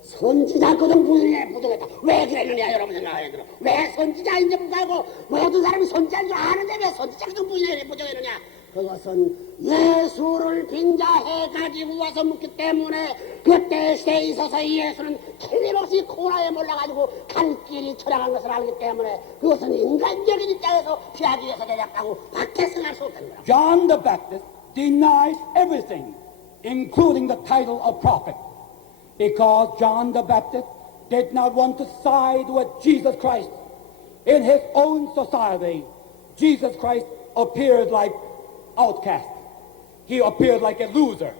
선지자거든 부정했다. 왜 그랬느냐 여러분 생각해 들어. 왜 선지자인지 불구하고 모든 사람이 선지자인 줄 아는데 왜 선지자거든 부정했느냐. 그것은 예수를 빙자해가지고 와서 묻기 때문에 그때 시대에 있어서 예수는 틀림없이 코너에 몰라가지고 갈 길이 철학한 것을 알기 때문에 그것은 인간적인 입장에서 피하기 위해서 내렸다고 밖에서 할 수 없다는 거야. John the Baptist denies everything, including the title of prophet, because John the Baptist did not want to side with Jesus Christ. In his own society, Jesus Christ appeared like outcast. He appeared like a loser.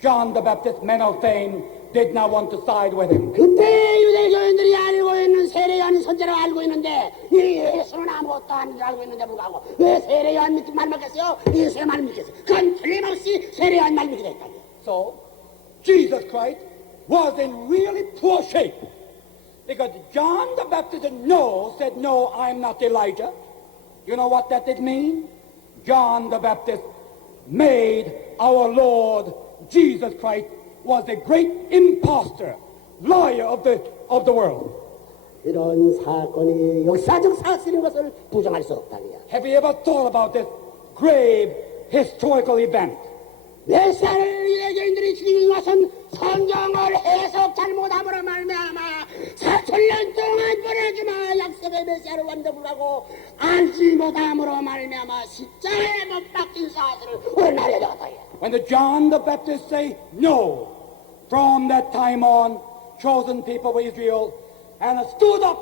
John the Baptist, man of fame, did not want to side with him. 그때 유대교인들이 알고 있는 세례요한이 선제로 알고 있는데 이 예수는 아무것도 아닌 줄 알고 있는데 불구하고 왜 세례요한 믿지 말 먹겠어요? 예수의 말 믿겠어요? 그건 틀림없이 세례요한 말 믿게 됐다. So, Jesus Christ was in really poor shape. Because John the Baptist said, no, I'm not Elijah. You know what that did mean? John the Baptist made our Lord Jesus Christ was a great impostor, liar of the world. 이런 사건이 역사적 사실인 것을 부정할 수 없다니야. Have you ever thought about this grave historical event? 메시아를 유대교인들이 지금 와선 성경을 해석 잘못함으로 말미암아 4,000년 동안 보내지만 약속의 메시아를 완전하고 알지 못함으로 말미암아 십자가에 못 박힌 사실을 오늘 알려졌다. When the John the Baptist say no, from that time on, chosen people of Israel, and stood up,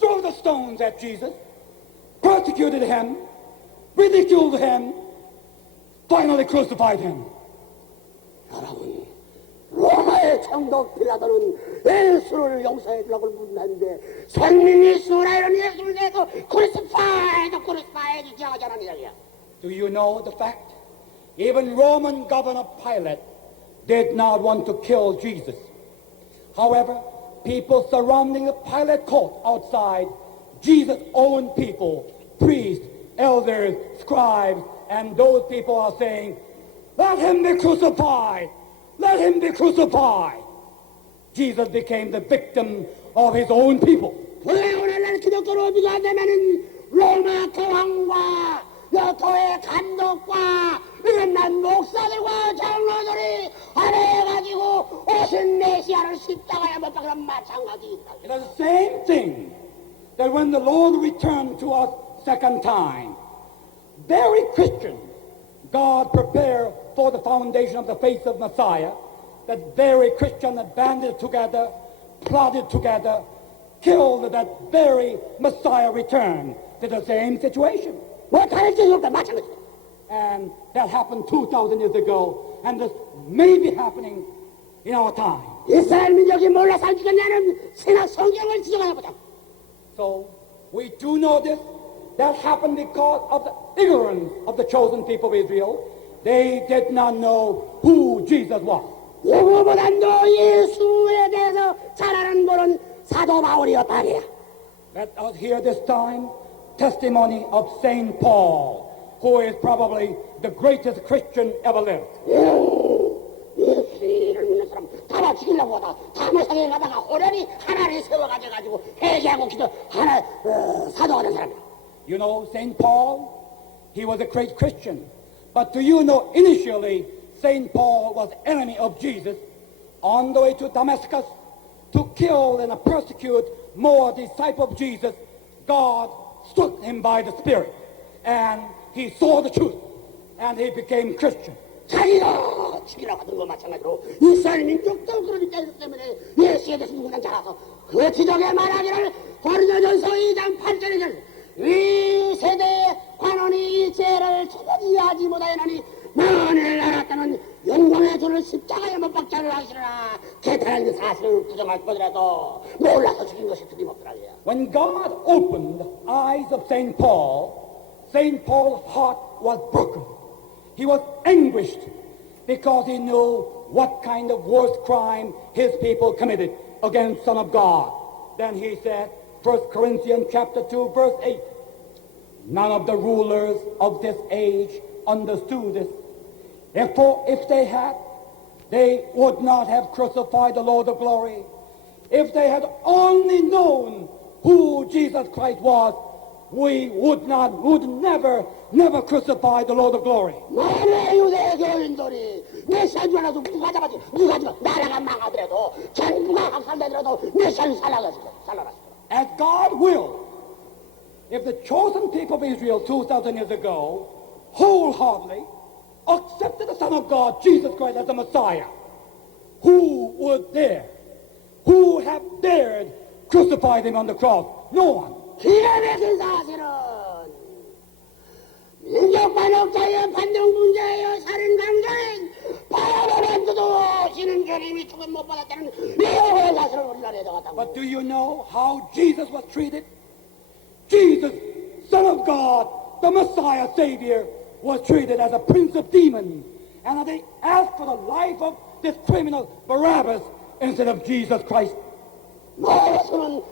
threw the stones at Jesus, persecuted him, ridiculed him, finally crucified him. 여러분, 로마의 총독 빌라도는 예수를 용서해 주라고 묻는데 생명 예수라 이런 예수를 내고 크루시파이드 지하지 않은 이야기야. Do you know the fact? Even Roman Governor Pilate did not want to kill Jesus. However, people surrounding the Pilate court outside, Jesus' own people, priests, elders, scribes, and those people are saying, let him be crucified! Let him be crucified! Jesus became the victim of his own people. 왜 오늘날 기독교로 비교하자면은 로마 교황과 교회 감독과 이런 난 목사들과 장로들이 안해가지고 오신 메시아를 십자가에 못 박으면 마찬가지입니다. It is the same thing that when the Lord returned to us second time, very Christians God prepared for the foundation of the faith of Messiah, that very Christian that banded together, plotted together, killed that very Messiah return to the same situation. 뭐 다를 게 없다 마찬가지다. And that happened 2,000 years ago, and this may be happening in our time. 이스라엘 민족이 몰라 살지겠냐는 신학 성경을 지적하여 보자. So we do know this. That happened because of the ignorance of the chosen people of Israel. They did not know who Jesus was. 누구보다도 예수에 대해서 잘 아는 분은 사도 바울이었다. Let us hear this time testimony of Saint Paul, who is probably the greatest Christian ever lived. 예수를 믿는 사람 다 죽이려고 하다가 다모상에 가다가 호련히 하나를 세워가지고 회개하고 기도 하나 사도가 된 사람이야. You know, St. Paul, he was a great Christian. But do you know, initially, St. Paul was enemy of Jesus on the way to Damascus to kill and persecute more disciples of Jesus. God struck him by the Spirit, and he saw the truth, and he became Christian. 자기가 죽이라고 하던 거 마찬가지로 이스라엘 민족도 그러니까 때문에 예수에 대해서 누구나 잘 알아서 그 지적에 말하기를 고린도전서 2장 8절에 이 세대의 관원이 이 죄를 처리하지 못하였나니 만일 알았다면 영광의 주를 십자가에 못 박자를 하시라. 개탄한 사실을 부정할 거더라도 몰라서 죽인 것이 틀림없더라고요. When God opened the eyes of St. Paul's heart was broken. He was anguished because he knew what kind of worst crime his people committed against the Son of God. Then he said, 1 Corinthians chapter 2, verse 8, none of the rulers of this age understood this. Therefore, if they had, they would not have crucified the Lord of glory. If they had only known who Jesus Christ was, we would never crucify the Lord of glory. 만일 유대교인들이 메시아인 줄 알아서 누가 잡았지 나라가 망하더라도 정부가 학살되더라도 메시아를 살아났을 As God willed, if the chosen people of Israel 2,000 years ago wholeheartedly accepted the Son of God, Jesus Christ, as the Messiah, who would have dared crucify him on the cross? No one. 기가 막힌 사실은 민족 반역자여 반동분자여 살인강자인 바야바란 두도 지는 죄님이 죽음 못 받았다는 미워의 사실을 우리나라에 나갔다고. But do you know how Jesus was treated? Jesus, Son of God, the Messiah, Savior, was treated as a prince of demons. And they asked for the life of this criminal Barabbas instead of Jesus Christ. 모세는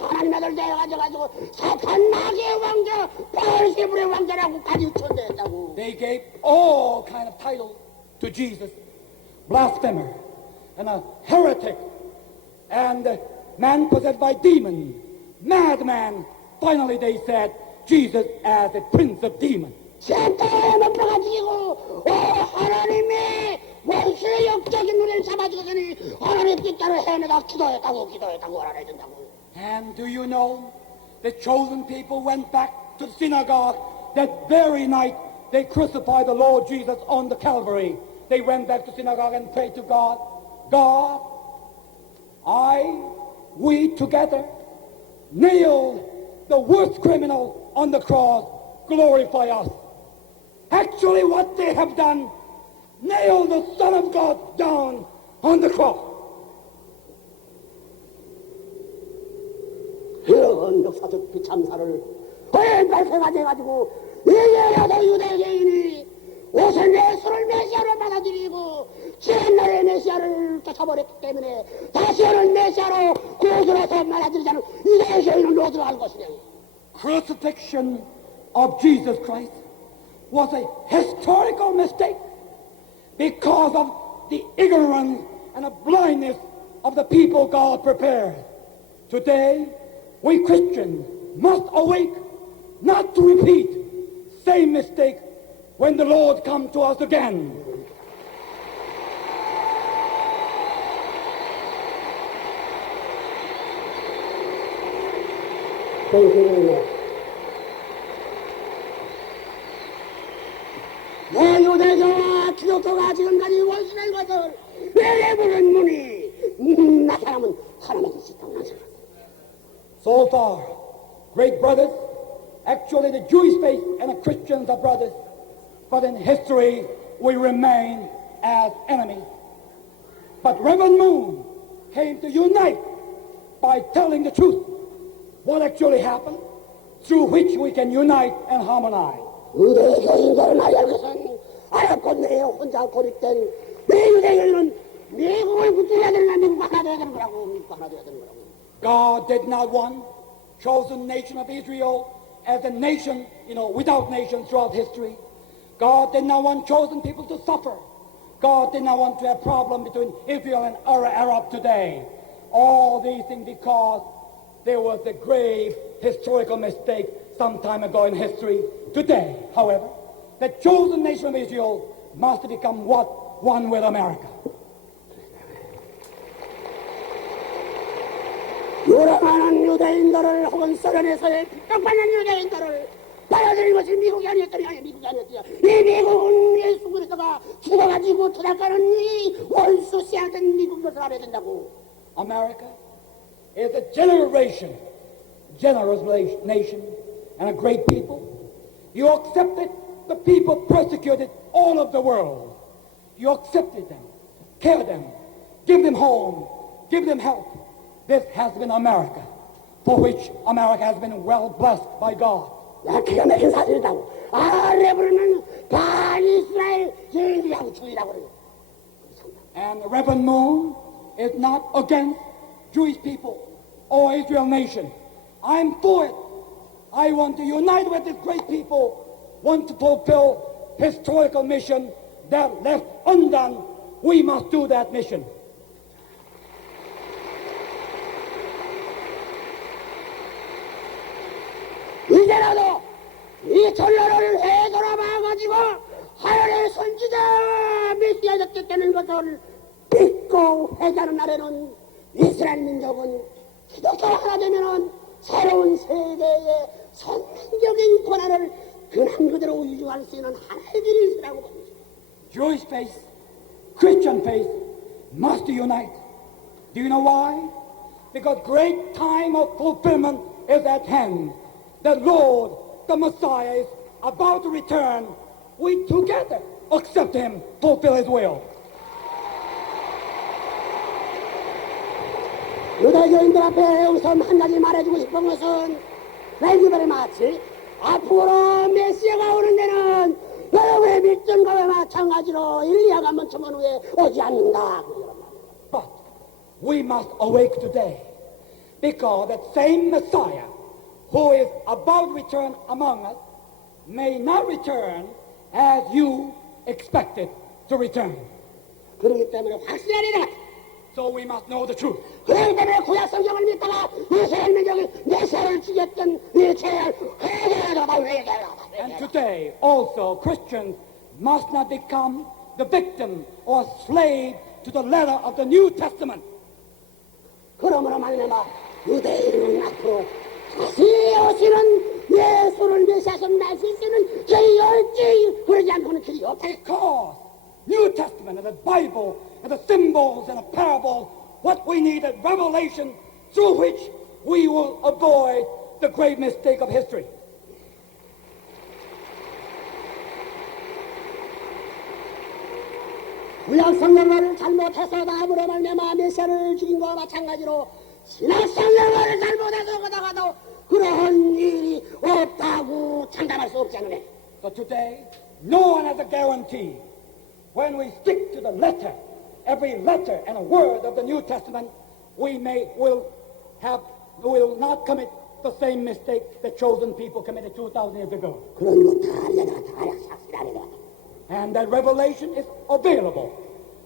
하나님 아들 되어가지고 사탄 마귀의 왕자 바알세불의 왕자라고까지 초대했다고. They gave all kind of titles to Jesus. Blasphemer, and a heretic, and a man possessed by demons, madman. Finally they said Jesus as a prince of demons. 사탄에 못 박아죽이고 하나님의 원수의 역적인 눈을 잡아주더니 하나님 뜻대로 해내다 기도했다고 알아내준다고. And do you know the chosen people went back to the synagogue that very night they crucified the Lord Jesus on the Calvary. They went back to synagogue and prayed to God, God, we together nailed the worst criminal on the cross, glorify us. Actually what they have done, nailed the Son of God down on the cross. 이런 역사적 비참사를 왜 발생해가지고 이제라도 유대인이 우선 예수를 메시아로 받아들이고 지난날의 메시아를 쫓아버렸기 때문에 다시 오는 메시아로 구주로서 받아들이자는 유대인은 어디로 갈 것이냐. Crucifixion of Jesus Christ was a historical mistake because of the ignorance and the blindness of the people God prepared. Today, we Christians must awake not to repeat same mistake when the Lord comes to us again. 내 유대교와 기독교가 지금까지 원수된 것을 왜 부른 문이 나사람은 하나님의 뜻이라고 나서는. So far, great brothers, actually the Jewish faith and the Christians are brothers, but in history we remain as enemies. But Reverend Moon came to unite by telling the truth, what actually happened, through which we can unite and harmonize. 유대교인들은 알아야 것은 알았고 내 혼자 고립된 내 유대교인은 미국을 붙들어야 되는 미국과 하나 되어야 되는 거라고. 미국과 하나 되어야 되는 거라고. God did not want chosen nation of Israel as a nation, without nation throughout history. God did not want chosen people to suffer. God did not want to have problem between Israel and Arab today. All these things because there was a grave historical mistake some time ago in history. Today, however, the chosen nation of Israel must become what? One with America. 유럽하는 유대인들을 혹은 소련에서의 핍박받는 유대인들을 받아들인 것이 미국이 아니었더니 미국이 아니었더니 이 미국은 예수 그리스도가 죽어가지고 투닥하는 이 원수 씨앗된 미국 것을 알아야 된다고. America is a generous nation and a great people. You accepted the people persecuted all of the world. You accepted them, cared them, give them home, give them help. This has been America, for which America has been well blessed by God. 야, 기가 막힌 사실이라고. 아래 부르는 반이스라엘 제일이라고 주의라고 그래요. And Reverend Moon is not against Jewish people or Israel nation. I'm for it. I want to unite with this great people, want to fulfill historical mission that left undone. We must do that mission. 이제라도 이 전라를 되돌아봐가지고 하나님의 선지자 메시아 됐다는 것을 믿고 회개하는 날에는 이스라엘 민족은 기독교가 하나 되면은 새로운 세계의 선민적인 권한을 근한 그대로 유지할 수 있는 하나의 길이라고 봅니다. Jewish faith, Christian faith must unite. Do you know why? Because great time of fulfillment is at hand. The Lord, the Messiah, is about to return, we together accept him, fulfill his will. 유대교인들 앞에 우선 한 가지 말해주고 싶은 것은 레이기벨의 마치 앞으로 메시아가 오는 데는 여러분의 믿음과 마찬가지로 일리야가 멈춰본 후에 오지 않는다. But we must awake today, because that same Messiah who is about to return among us may not return as you expected to return. 그렇기 때문에 확실하리라. So we must know the truth. 그렇기 때문에 구약 성경을 믿다가 이스라엘 민족이 메시아를 죽였던 이 죄를 회개하라. And today also Christians must not become the victim or slave to the letter of the New Testament. 그러므로 말미암아 유대인은 앞으로 다시 오시는 예수를 메시아를 날 수 있는 길이 올지 그러지 않고는 길이 없다. Because New Testament and the Bible and the symbols and the parables, what we need is revelation through which we will avoid the grave mistake of history. 구약 성경을 잘못해서 아무로 말미암아 메시아를 죽인 것과 마찬가지로 신약 성경을 잘못해서 그다가도 그러한 일이 없다고 장담할 수 없지 않느냐. So today, no one has a guarantee. When we stick to the letter, every letter and a word of the New Testament, we will not commit the same mistake the chosen people committed 2,000 years ago. 그런 거다 알려다 다 확실하리라. And that revelation is available.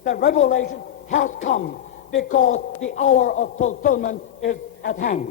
That revelation has come because the hour of fulfillment is at hand.